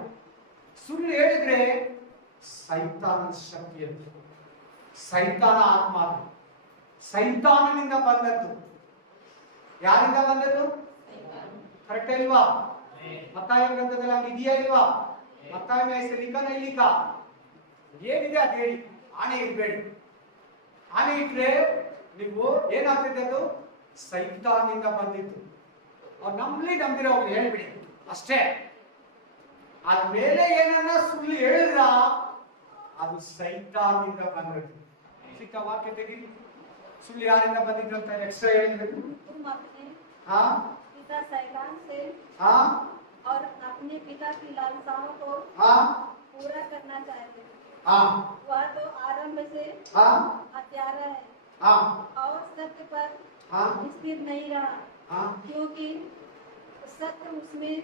ಸುಳ್ಳು ಹೇಳಿದ್ರೆ ಸೈತಾನ ಶಕ್ತಿ ಅಂತ, ಸೈತಾನ ಆತ್ಮ, ಸೈತಾನನಿಂದ ಬಂದದ್ದು. ಯಾರಿಂದ ಬಂದದ್ದು? ಕರೆಕ್ಟ್ ಇಲ್ವಾ? ಮತ್ತಾಯ ಗ್ರಂಥದಲ್ಲಿ ಹಂಗಿದೆಯಾ ಇಲ್ವಾ? ಮತ್ತಾಯ ಹೆಸರು ಲಿಖ ನೈ ಲಿಖ ಏನಿದೆ ಅದು ಹೇಳಿ. ಆಣೆ ಇರ್ಬೇಡಿ. ಆಣೆ ಇಟ್ರೆ ನೀವು ಏನಾಗ್ತಿದೆ? ಅದು ಸೈತಾನಿಂದ ಬಂದಿತ್ತು. ಅವ್ರು ನಂಬಲಿ ನಂಬಿರೋ ಅವ್ರು ಹೇಳ್ಬಿಡಿ ಅಷ್ಟೇ. ಆದ್ಮೇಲೆ ಏನನ್ನ ಸುಳ್ಳು ಹೇಳಿದ್ರ ಅದು ಸೈತಾನಿಂದ ಬಂದದ್ದು. ಸಿಕ್ಕ ವಾಕ್ಯ ತೆಗೀರಿ. ಸುಳ್ಳು ಯಾರಿಂದ ಬಂದಿದ್ರು ಅಂತ ಎಕ್ಸ್ಟ್ರಾ ಹೇಳಿದ್ರೆ तुम अपने हाँ पिता शैतान से हाँ और अपने पिता की लालसाओं को हाँ पूरा करना चाहते थे। हाँ वह तो आरंभ से हाँ हत्यारा है हाँ और सत्य पर हाँ स्थिर नहीं रहा, हाँ क्योंकि सत्य उसमें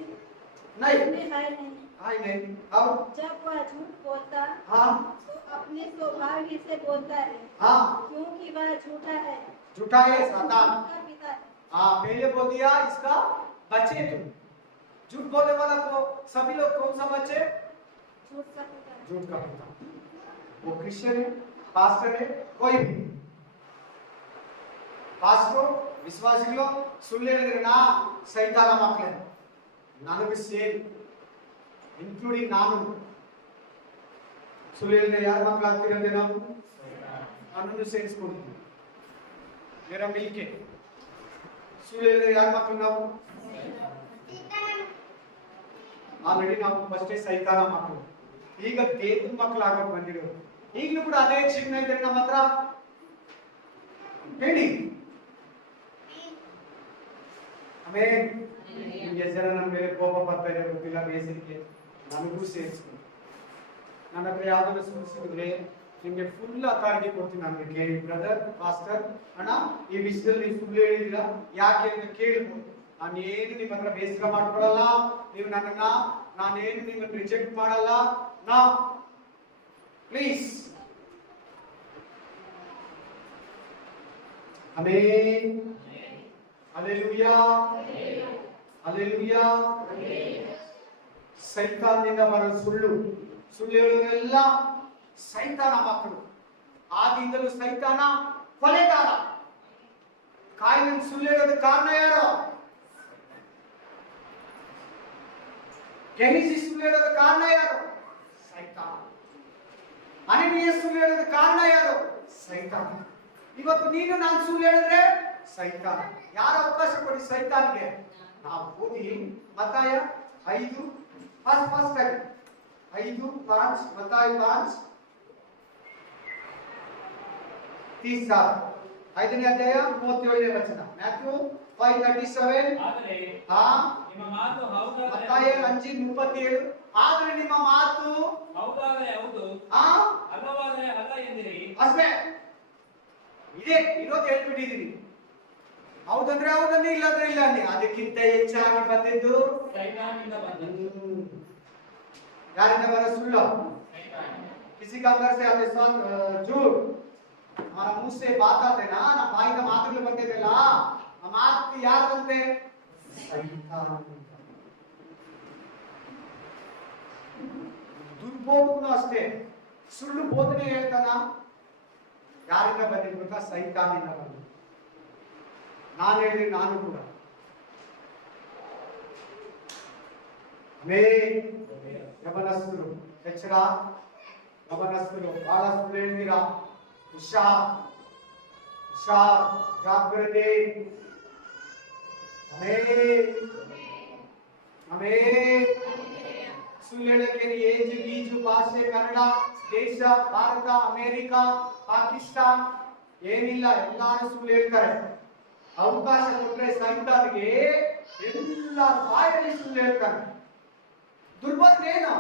नहीं है नहीं। हाँ नहीं अब जब वह झूठ बोलता हाँ तो अपने स्वभाव ही से बोलता है, हाँ क्योंकि वह झूठा है, झूठा है सातान। उसका पिता है। हाँ पहले बोल दिया इसका बच्चे तुम। झूठ बोलने वाला को सभी लोग कौन सा बच्चे? झूठ का पिता है। झूठ का पिता। वो क्रिश्चियन है, पास्टर है, कोई भी ಪಾಸ್ಟರ್ ವಿಶ್ವಾಸಿಗಳು ಸುಳ್ಳು ಹೇಳಿದ್ರೆ ನಾ ಸೈತಾನ ಮಕ್ಕಳೇ, ನನಗೆ ಸೇರಿ ಇನ್ಕ್ಲೂಡಿಂಗ್ ನಾನು ಸುಳ್ಳು ಹೇಳಿದ್ರೆ ಯಾರ ಮಕ್ಕಳಾಗ್ತಿರೋದೇ ನಾವು? ನನ್ನನ್ನು ಸೇರಿಸ್ಕೊಳ್ತೀವಿ. ಮೇರಾ ಮಿಲ್ಕೆ ಸುಳ್ಳು ಹೇಳಿದ್ರೆ ಯಾರ ಮಕ್ಕಳು ನಾವು? ಆಲ್ರೆಡಿ ನಾವು ಫಸ್ಟೇ ಸೈತಾನ ಮಕ್ಕಳು, ಈಗ ದೇವ್ರ ಮಕ್ಕಳು ಆಗೋಕೆ ಬಂದಿರೋದು. ಈಗಲೂ ಕೂಡ ಅದೇ ಚಿಹ್ನೆ ಇದೆ ನಮ್ಮ ಹತ್ರ. ಹೇಳಿ ಆಮೇನ್. ನಿಮ್ಗೆ ಜನ ನನ್ನ ಮೇಲೆ ಕೋಪ ಬರ್ತಾ ಇದೆ ಗೊತ್ತಿಲ್ಲ, ಬೇಸರಿಕೆ, ನನಗೂ ಸೇರಿಸ್ಕೊಂಡು ನನ್ನ ಹತ್ರ ಯಾವ್ದಾದ್ರು ಸುಳ್ಳು ಸಿಗಿದ್ರೆ ನಿಮ್ಗೆ ಫುಲ್ ಅಥಾರಿಟಿ ಕೊಡ್ತೀನಿ. ನನಗೆ ಕೇಳಿ ಬ್ರದರ್ ಪಾಸ್ಟರ್ ಅಣ್ಣ ಈ ವಿಷಯದಲ್ಲಿ ನೀವು ಸುಳ್ಳು ಹೇಳಿದಿರಾ ಯಾಕೆ ಅಂತ ಕೇಳ್ಬೋದು. ನಾನೇನು ನಿಮ್ಮ ಹತ್ರ ಬೇಸರ ಮಾಡ್ಕೊಳಲ್ಲ, ನೀವು ನಾನೇನು ನಿಮ್ಮನ್ನು ರಿಜೆಕ್ಟ್ ಮಾಡಲ್ಲ. ನಾ ಪ್ಲೀಸ್. ಆಮೆನ್. Hallelujah hallelujah. ಸೈತಾನದಿಂದ ಬರೋ ಸುಳ್ಳು ಹೇಳೋದೆಲ್ಲ ಸೈತಾನ ಮಕ್ಕಳು. ಆದಿಯಿಂದಲೂ ಸೈತಾನ ಕೊಲೆಗಾರ. ಕಾಯಿನ್ ಸುಳ್ಳು ಹೇಳೋದು ಕಾರಣ ಯಾರು? ಕೆನಿಸಿ ಸುಳ್ಳು ಹೇಳೋದು ಕಾರಣ ಯಾರು? ಸೈತಾನ. ಅನನೀಯ ಸುಳ್ಳು ಹೇಳೋದು ಕಾರಣ ಯಾರು? ಸೈತಾನ. ಇವತ್ತು ನೀನು ನಾನು ಸುಳ್ಳು ಹೇಳಿದ್ರೆ ಸೈತಾನ. ಯಾರ ಅವಕಾಶ ಕೊಡಿ ಸೈತಾನಿಗೆ? ನಾವು ಓದಿ ಮತ್ತಾಯ 5 ಫಸ್ಟ್ 5:5 ಮತ್ತಾಯ 5:37 5ನೇ ಅಧ್ಯಾಯ 37ನೇ ವಚನ. ಮ್ಯಾಥ್ಯೂ 5:37. ಆದರೆ ಹಾ ನಿಮ್ಮ ಮಾತು ಹೌದಾದರೆ ಮತ್ತಾಯ 5:37. ಆದರೆ ನಿಮ್ಮ ಮಾತು ಹೌದಾದರೆ ಹೌದು, ಹಾ ಅಲ್ಲವಾದರೆ ಅಲ್ಲ ಎಂದಿರಿ. ಅಷ್ಟೇ, ಇದೇ ಇರೋದು ಹೇಳ್ಬಿಟ್ಟಿದೀನಿ. ಹೌದಂದ್ರೆ ಹೌದನ್ನೇ, ಇಲ್ಲಾಂದ್ರೆ ಇಲ್ಲ ಅನ್ನಿ. ಅದಕ್ಕಿಂತ ಹೆಚ್ಚಾಗಿ ಬಂದಿದ್ದು ಸೈತಾನನಿಂದ ಬಂದದ್ದು. ಯಾರಿಂದ ಬರೋ ಸುಳ್ಳು? किसी का अंदर से अपने साथ झूठ, हमारा मुंह से बात आते ना, ना बाई का ಮಾತುಗಳು ಬರ್ತಿದೆಲ್ಲ, ಆ ಮಾತು ಯಾರಂತೆ? ಸೈತಾನ. ದುರ್ಬೋಧಕನು ಅಷ್ಟೇ, ಸುಳ್ಳು ಬೋಧನೆ ಹೇಳ್ತಾನ. ಯಾರಿಂದ ಬಂದಿದ್ದು ಗೊತ್ತಾ? ಸೈತಾನಿಂದ ಬಂದಿದ್ದು. ನಾನು ಹೇಳಿದ್ರೆ ನಾನು ಕೂಡ ಗಮನಸ್ಥರು, ಎಚ್ಚರ, ಗಮನಸ್ಥರು. ಬಹಳ ಸುಳ್ಳು ಹೇಳ್ತೀರಾ. ಹುಷಾರ್, ಜಾಗ್ರತೆ. ಸುಳ್ಳು ಹೇಳಕ್ಕೆ ಏಜು ಗೀಜು ಭಾಷೆ, ಕನ್ನಡ, ದೇಶ, ಭಾರತ, ಅಮೆರಿಕ, ಪಾಕಿಸ್ತಾನ್ ಏನಿಲ್ಲ, ಎಲ್ಲಾರು ಸುಳ್ಳು ಹೇಳ್ತಾರೆ. ಅವಕಾಶ ಕೊಟ್ರೆ ಸೈತಾನಿಗೆ ಎಲ್ಲ ಬಾಯಲ್ಲಿ ಸುಳ್ಳು ಹೇಳ್ತಾನೆ. ದುರ್ಬೋಧನೆ ಏನು?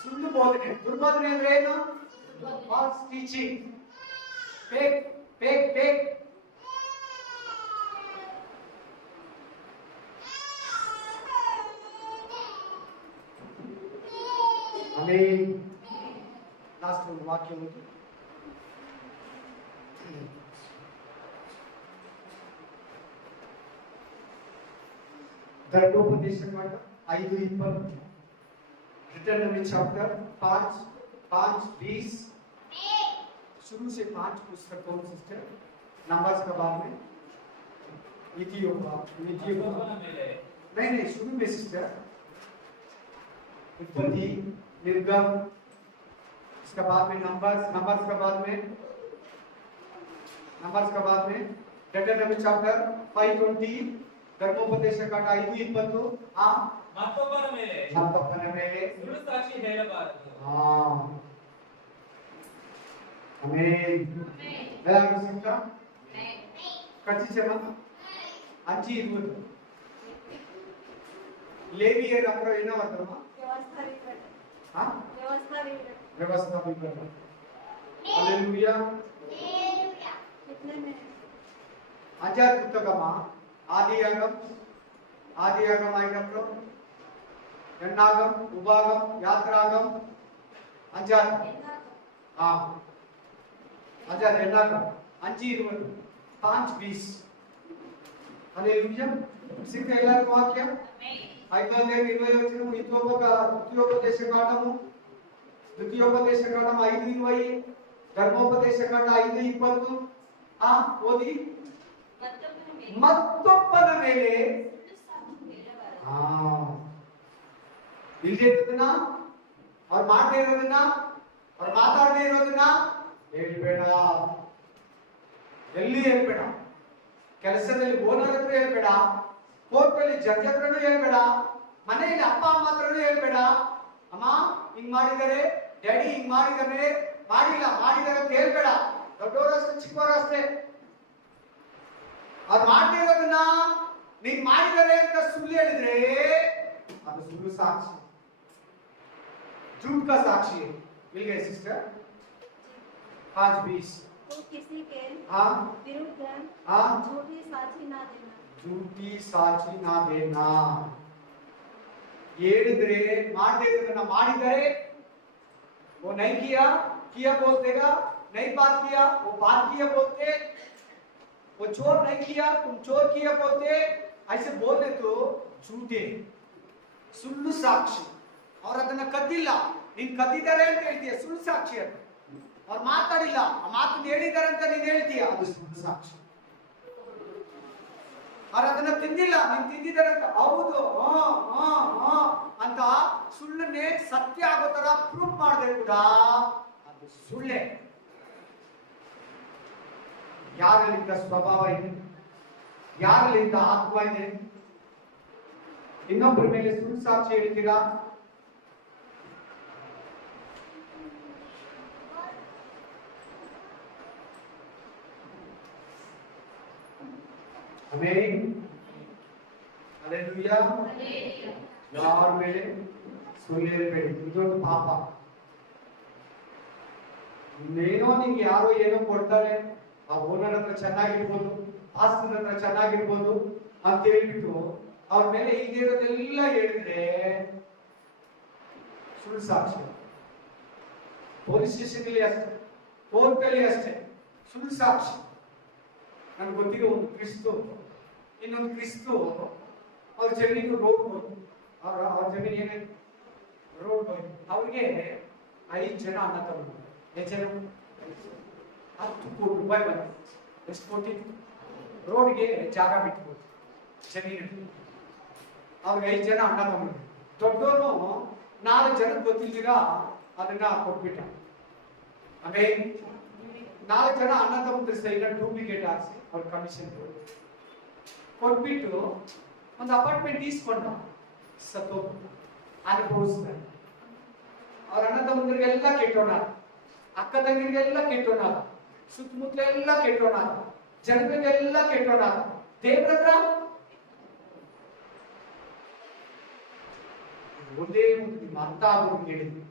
ಸುಳ್ಳು ಬೋಧನೆ. ದುರ್ಬೋಧನೆ ಅಂದ್ರೆ ಏನು? False teaching, fake. Amen. Last ಒಂದು ವಾಕ್ಯ ಓದಿ. ಧರ್ಮೋಪದೇಶ ಕಾಂಡ 5:20. Deuteronomy chapter 5:20. शुरू से 5 पुस्तक कौन सिस्टर? नंबर्स का बाद में ಒಬ್ಬನ ಮೇಲೆ नहीं शुरू में सिस्टर उत्पत्ति, निर्गम, इसका बाद में नंबर्स का बाद में डिटरमिनी चैप्टर 5:20. ಧರ್ಮೋಪದೇಶ ಕಾಂಡ 5:20. ಮತ್ತೊಬ್ಬನ ಮೇಲೆ ಸುಳ್ಳು ಸಾಕ್ಷಿ ಹೇಳಬಾರದು. ಆಮೆನ್. ಎಲ್ಲರಿಗೂ ಸಿಗ್ತಾ ಖಚಿತವಾ ಅಂಚಿ ಇರುವುದು ಲೇವಿಯರ ಅಪ್ರ ಏನೋ ಅರ್ಥಮ್ಮ ವ್ಯವಸ್ಥಾ ವಿವರ. हालेलुया. आचार पुस्तकमा आदियागम అయినప్పుడు ఎన్నాగం ఉపాగం యాత్రాగం అంజార్ అంజార్ ఎన్నాగం 5:20 5:20. हालेलुया. సిక్క ఇలాగ వాక్యం 5:20 ద్వితీయోపదేశ కాండము 5:20 ಧರ್ಮೋಪದೇಶ ಕಾಂಡ 5:20 ಓದಿ. ಮತ್ತೊಬ್ಬನ ಮೇಲೆ ಇಲ್ಲದೆ ಇರೋದನ್ನ ಅವ್ರು ಮಾಡದೇ ಇರೋದನ್ನ ಅವ್ರು ಮಾತಾಡದೇ ಇರೋದನ್ನ ಹೇಳ್ಬೇಡ. ಎಲ್ಲಿ ಹೇಳ್ಬೇಡ. ಕೆಲಸದಲ್ಲಿ ಓನರ್ ಹತ್ರ ಹೇಳ್ಬೇಡ, ಕೋರ್ಟಲ್ಲಿ ಜಡ್ಜ್ ಹತ್ರನೂ ಹೇಳ್ಬೇಡ, ಮನೆಯಲ್ಲಿ ಅಪ್ಪ ಅಮ್ಮ ಹತ್ರನೂ ಹೇಳ್ಬೇಡ. ಅಮ್ಮ ಹಿಂಗ್ ಮಾಡಿದರೆ, ಡ್ಯಾಡಿ ಹಿಂಗ್ ಮಾಡಿದರೆ, ಮಾಡಿದ್ದಾರೆ ಅಂತ ಹೇಳ್ಬೇಡ. ದೊಡ್ಡವರಷ್ಟೇ ಚಿಕ್ಕವರಷ್ಟೇ. ಅವ್ರು ಮಾಡ್ತಿರೋದನ್ನ ನೀನ್ ಮಾಡಿದರೆ ಅಂತ ಸುಳ್ಳು ಹೇಳಿದ್ರೆ ಅದು ಸುಳ್ಳು ಸಾಕ್ಷಿ, झूठ का साक्षी है. मिल गए सिस्टर? 5:20. तो किसी के विरुद्ध झूठी साक्षी ना देना. झूठी साक्षी ना देना. ಹೇಳಿದ್ರೆ ಮಾಡದೇ ಇರೋದನ್ನ ಮಾಡಿದರೆ वो नहीं किया बोलतेगा, नहीं बात किया वो बात किया बोलते, वो चोर नहीं किया तुम चोर किया बोलते, ऐसे बोलने तो झूठे सुಳ್ಳು ಸಾಕ್ಷಿ. ಅವ್ರು ಅದನ್ನ ಕದ್ದಿಲ್ಲ, ನೀನ್ ಕದ್ದಿದ್ದಾರೆ ಅಂತ ಹೇಳ್ತೀಯ, ಸುಳ್ಳು ಸಾಕ್ಷಿ ಅದು. ಅವ್ರು ಮಾತಾಡಿಲ್ಲ, ಆ ಮಾತನ್ನ ಹೇಳಿದ್ದಾರೆ ಅಂತ ನೀನ್ ಹೇಳ್ತೀಯ, ಅದು ಸುಳ್ಳು ಸಾಕ್ಷಿ. ಅವ್ರು ಅದನ್ನ ತಿಂದಿಲ್ಲ, ನೀನ್ ತಿಂದಿದ್ದಾರೆ ಅಂತ ಹೌದು ಅಂತ ಸುಳ್ಳನ್ನೇ ಸತ್ಯ ಆಗೋ ತರ ಪ್ರೂಫ್ ಮಾಡದೆ ಕೂಡ ಅದು ಸುಳ್ಳೆ. ಯಾರಲ್ಲಿಂದ ಸ್ವಭಾವ ಇದೆ, ಯಾರಲ್ಲಿಂದ ಆತ್ಮ ಇದೆ? ಇನ್ನೊಬ್ಬರ ಮೇಲೆ ಸುಳ್ಳು ಸಾಕ್ಷಿ ಹೇಳ್ತೀರಾ? ಆಮೆನ್. ಹಲ್ಲೆಲೂಯಾ. ಯಾರ ಮೇಲೆ ಸುಳ್ಳು ಹೇಳಬೇಡಿ, ಇದೊಂದು ಪಾಪ. ಇನ್ನೇನೋ ನಿಮ್ಗೆ ಯಾರೋ ಏನೋ ಕೊಡ್ತಾರೆ, ಆ ಓನರ್ ಹತ್ರ ಚೆನ್ನಾಗಿರ್ಬೋದು, ಪಾಸ್ಟರ್ ಹತ್ರ ಚೆನ್ನಾಗಿರ್ಬೋದು ಅಂತ ಹೇಳ್ಬಿಟ್ಟು ಅವ್ರ ಮೇಲೆ ಇರೋದೆಲ್ಲ ಹೇಳಿದ್ರೆ ಸುಳ್ಳು ಸಾಕ್ಷಿ. ಪೊಲೀಸ್ ಸ್ಟೇಷನ್ ಅಷ್ಟೇ, ಕೋರ್ಟ್ ಅಲ್ಲಿ ಅಷ್ಟೇ ಸುಳ್ಳು ಸಾಕ್ಷಿ. ನನ್ಗೆ ಗೊತ್ತಿರೋ ಒಂದು ಕ್ರಿಸ್ತು, ಇನ್ನೊಂದು ಕ್ರಿಸ್ತು ಅವ್ರ ಜಮೀನು ರೋಡ್ ಹೋಯ್ತು. ಅವ್ರ ಜಮೀನು ಏನಾಯ್ತು, ರೋಡ್ ಹೋಯ್ತು. ಅವ್ರಿಗೆ 5 ಜನ ಅಣ್ಣ ತಗೊಂಡು, ಎಷ್ಟು ಜನ? 10 ಕೋಟಿ ರೂಪಾಯಿ ಬಂತು. ಎಷ್ಟು ಕೋಟಿ? ರೋಡ್ಗೆ ಜಾಗ ಬಿಟ್ಬೋದು, ಜಮೀನು. ಅವ್ರಿಗೆ 5 ಜನ ಅಣ್ಣ ತಗೊಂಡು, ದೊಡ್ಡವನು 4 ಜನಕ್ಕೆ ಗೊತ್ತಿಲ್ದಿರ ಅದನ್ನ ಕೊಟ್ಬಿಟ್ಟ. ಆಮೇಲೆ 4 ಜನ ಅಣ್ಣ ತಗೊಂಡ್ರೆ ಸೈಡ್ ಡೂಪ್ಲಿಕೇಟ್ ಹಾಕ್ಸಿ ಅವ್ರ ಕಮಿಷನ್ ಕೊಟ್ಬಿಟ್ಟು ಒಂದು ಅಪಾರ್ಟ್ಮೆಂಟ್ ಈಸ್ಕೊಂಡ ಸತ್ತೋಗ ಅನುಭವಿಸ್ತಾರೆ. ಅವ್ರ ಅಣ್ಣ ತಮ್ಮಂದ್ರಿಗೆಲ್ಲ ಕೆಟ್ಟೋಣ, ಅಕ್ಕ ತಂಗಿರಿಗೆಲ್ಲ ಕೆಟ್ಟೋಣ, ಸುತ್ತಮುತ್ತಲೆಲ್ಲ ಕೆಟ್ಟೋಣ, ಜನರಿಗೆಲ್ಲ ಕೆಟ್ಟೋಣ. ದೇವ್ರ ಹತ್ರ ಒಂದೇ ಒಂದು ನಿಮ್ಮ ಅರ್ಥ ಆಗೋದು ಹೇಳಿದ್ವಿ,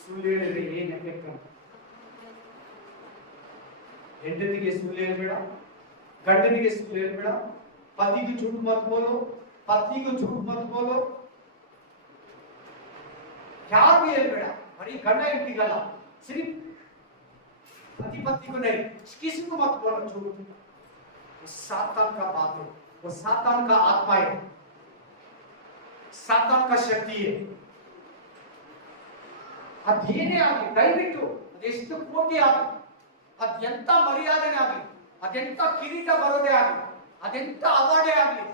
ಸುಳ್ಳು ಹೇಳಿದ್ರೆ ಏನ್ ಎಫೆಕ್ಟ್ ಅಂತ. ಹೆಂಡತಿಗೆ ಸುಳ್ಳು ಹೇಳ್ಬೇಡ, ಗಂಡನಿಗೆ ಸುಳ್ಳು ಹೇಳ್ಬೇಡ, पति को झूठ मत बोलो, पत्नी को झूठ मत बोलो, यार भी ಹೇಳ್ಬೇಡ. ಬರೀ ಗಂಡ ಹೆಂಡತಿಗಲ್ಲ, सिर्फ पति पत्नी को नहीं, किसी को मत बोलो झूठ. वो सातान का बात है, वो सातान का आत्मा है, सातान का शक्ति है. ಅದೇನೇ ಆಗಲಿ ದಯವಿಟ್ಟು ಅದೆಷ್ಟು ಕೋಟಿ ಆಗಲಿ, ಅದೆಂತ ಮರ್ಯಾದೆನೇ ಆಗಲಿ, ಅದೆಂತ ಕಿರೀಟ ಬರೋದೇ ಆಗಲಿ, ಅದೆಂತ ಅವಾರ್ಡೇ ಆಗಲಿ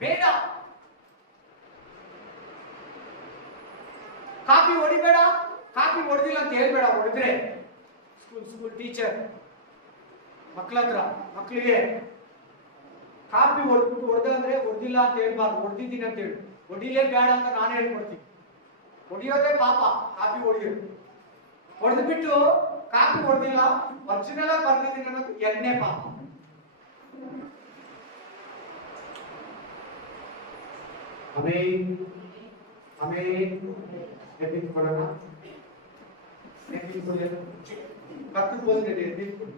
ಬೇಡ. ಕಾಪಿ ಹೊಡಿಬೇಡ, ಕಾಪಿ ಹೊಡೆದಿಲ್ಲ ಅಂತ ಹೇಳ್ಬೇಡ. ಹೊಡೆದ್ರೆ ಸ್ಕೂಲ್ ಟೀಚರ್ ಮಕ್ಕಳ ಹತ್ರ ಮಕ್ಕಳಿಗೆ ಕಾಪಿ ಹೊಡೆದ್ಬಿಟ್ಟು ಹೊಡೆದ ಅಂದ್ರೆ ಹೊಡೆದಿಲ್ಲ ಅಂತ ಹೇಳ್ಬಾರ್ದು, ಹೊಡೆದಿದ್ದೀನಿ ಅಂತ ಹೇಳಿ. ಹೊಡಿಲೇಬೇಡ ಅಂತ ನಾನು ಹೇಳ್ಕೊಡ್ತೀನಿ. ಹೊಡಿಯೋದೇ ಪಾಪ, ಕಾಪಿ ಹೊಡಿಯೋದು. ಹೊಡೆದು ಬಿಟ್ಟು ಕಾಪಿ ಹೊಡೆದಿಲ್ಲ, ಒರಿಜಿನಲ್ ಆಗಿ ಬರ್ದಿದ್ದೀನಿ ಅನ್ನೋದು ಎರಡನೇ ಪಾಪ. ಆಮೇನ್ ಆಮೇನ್. ಎದ್ದಿದ್ದು ಕೊಡೋಣ, ಎದ್ದಿದ್ದು ಕೊಡಿ, ಕತ್ತು ಬೋದ್ರೆ ಎದ್ದಿದ್ದು ಕೊಡಿ.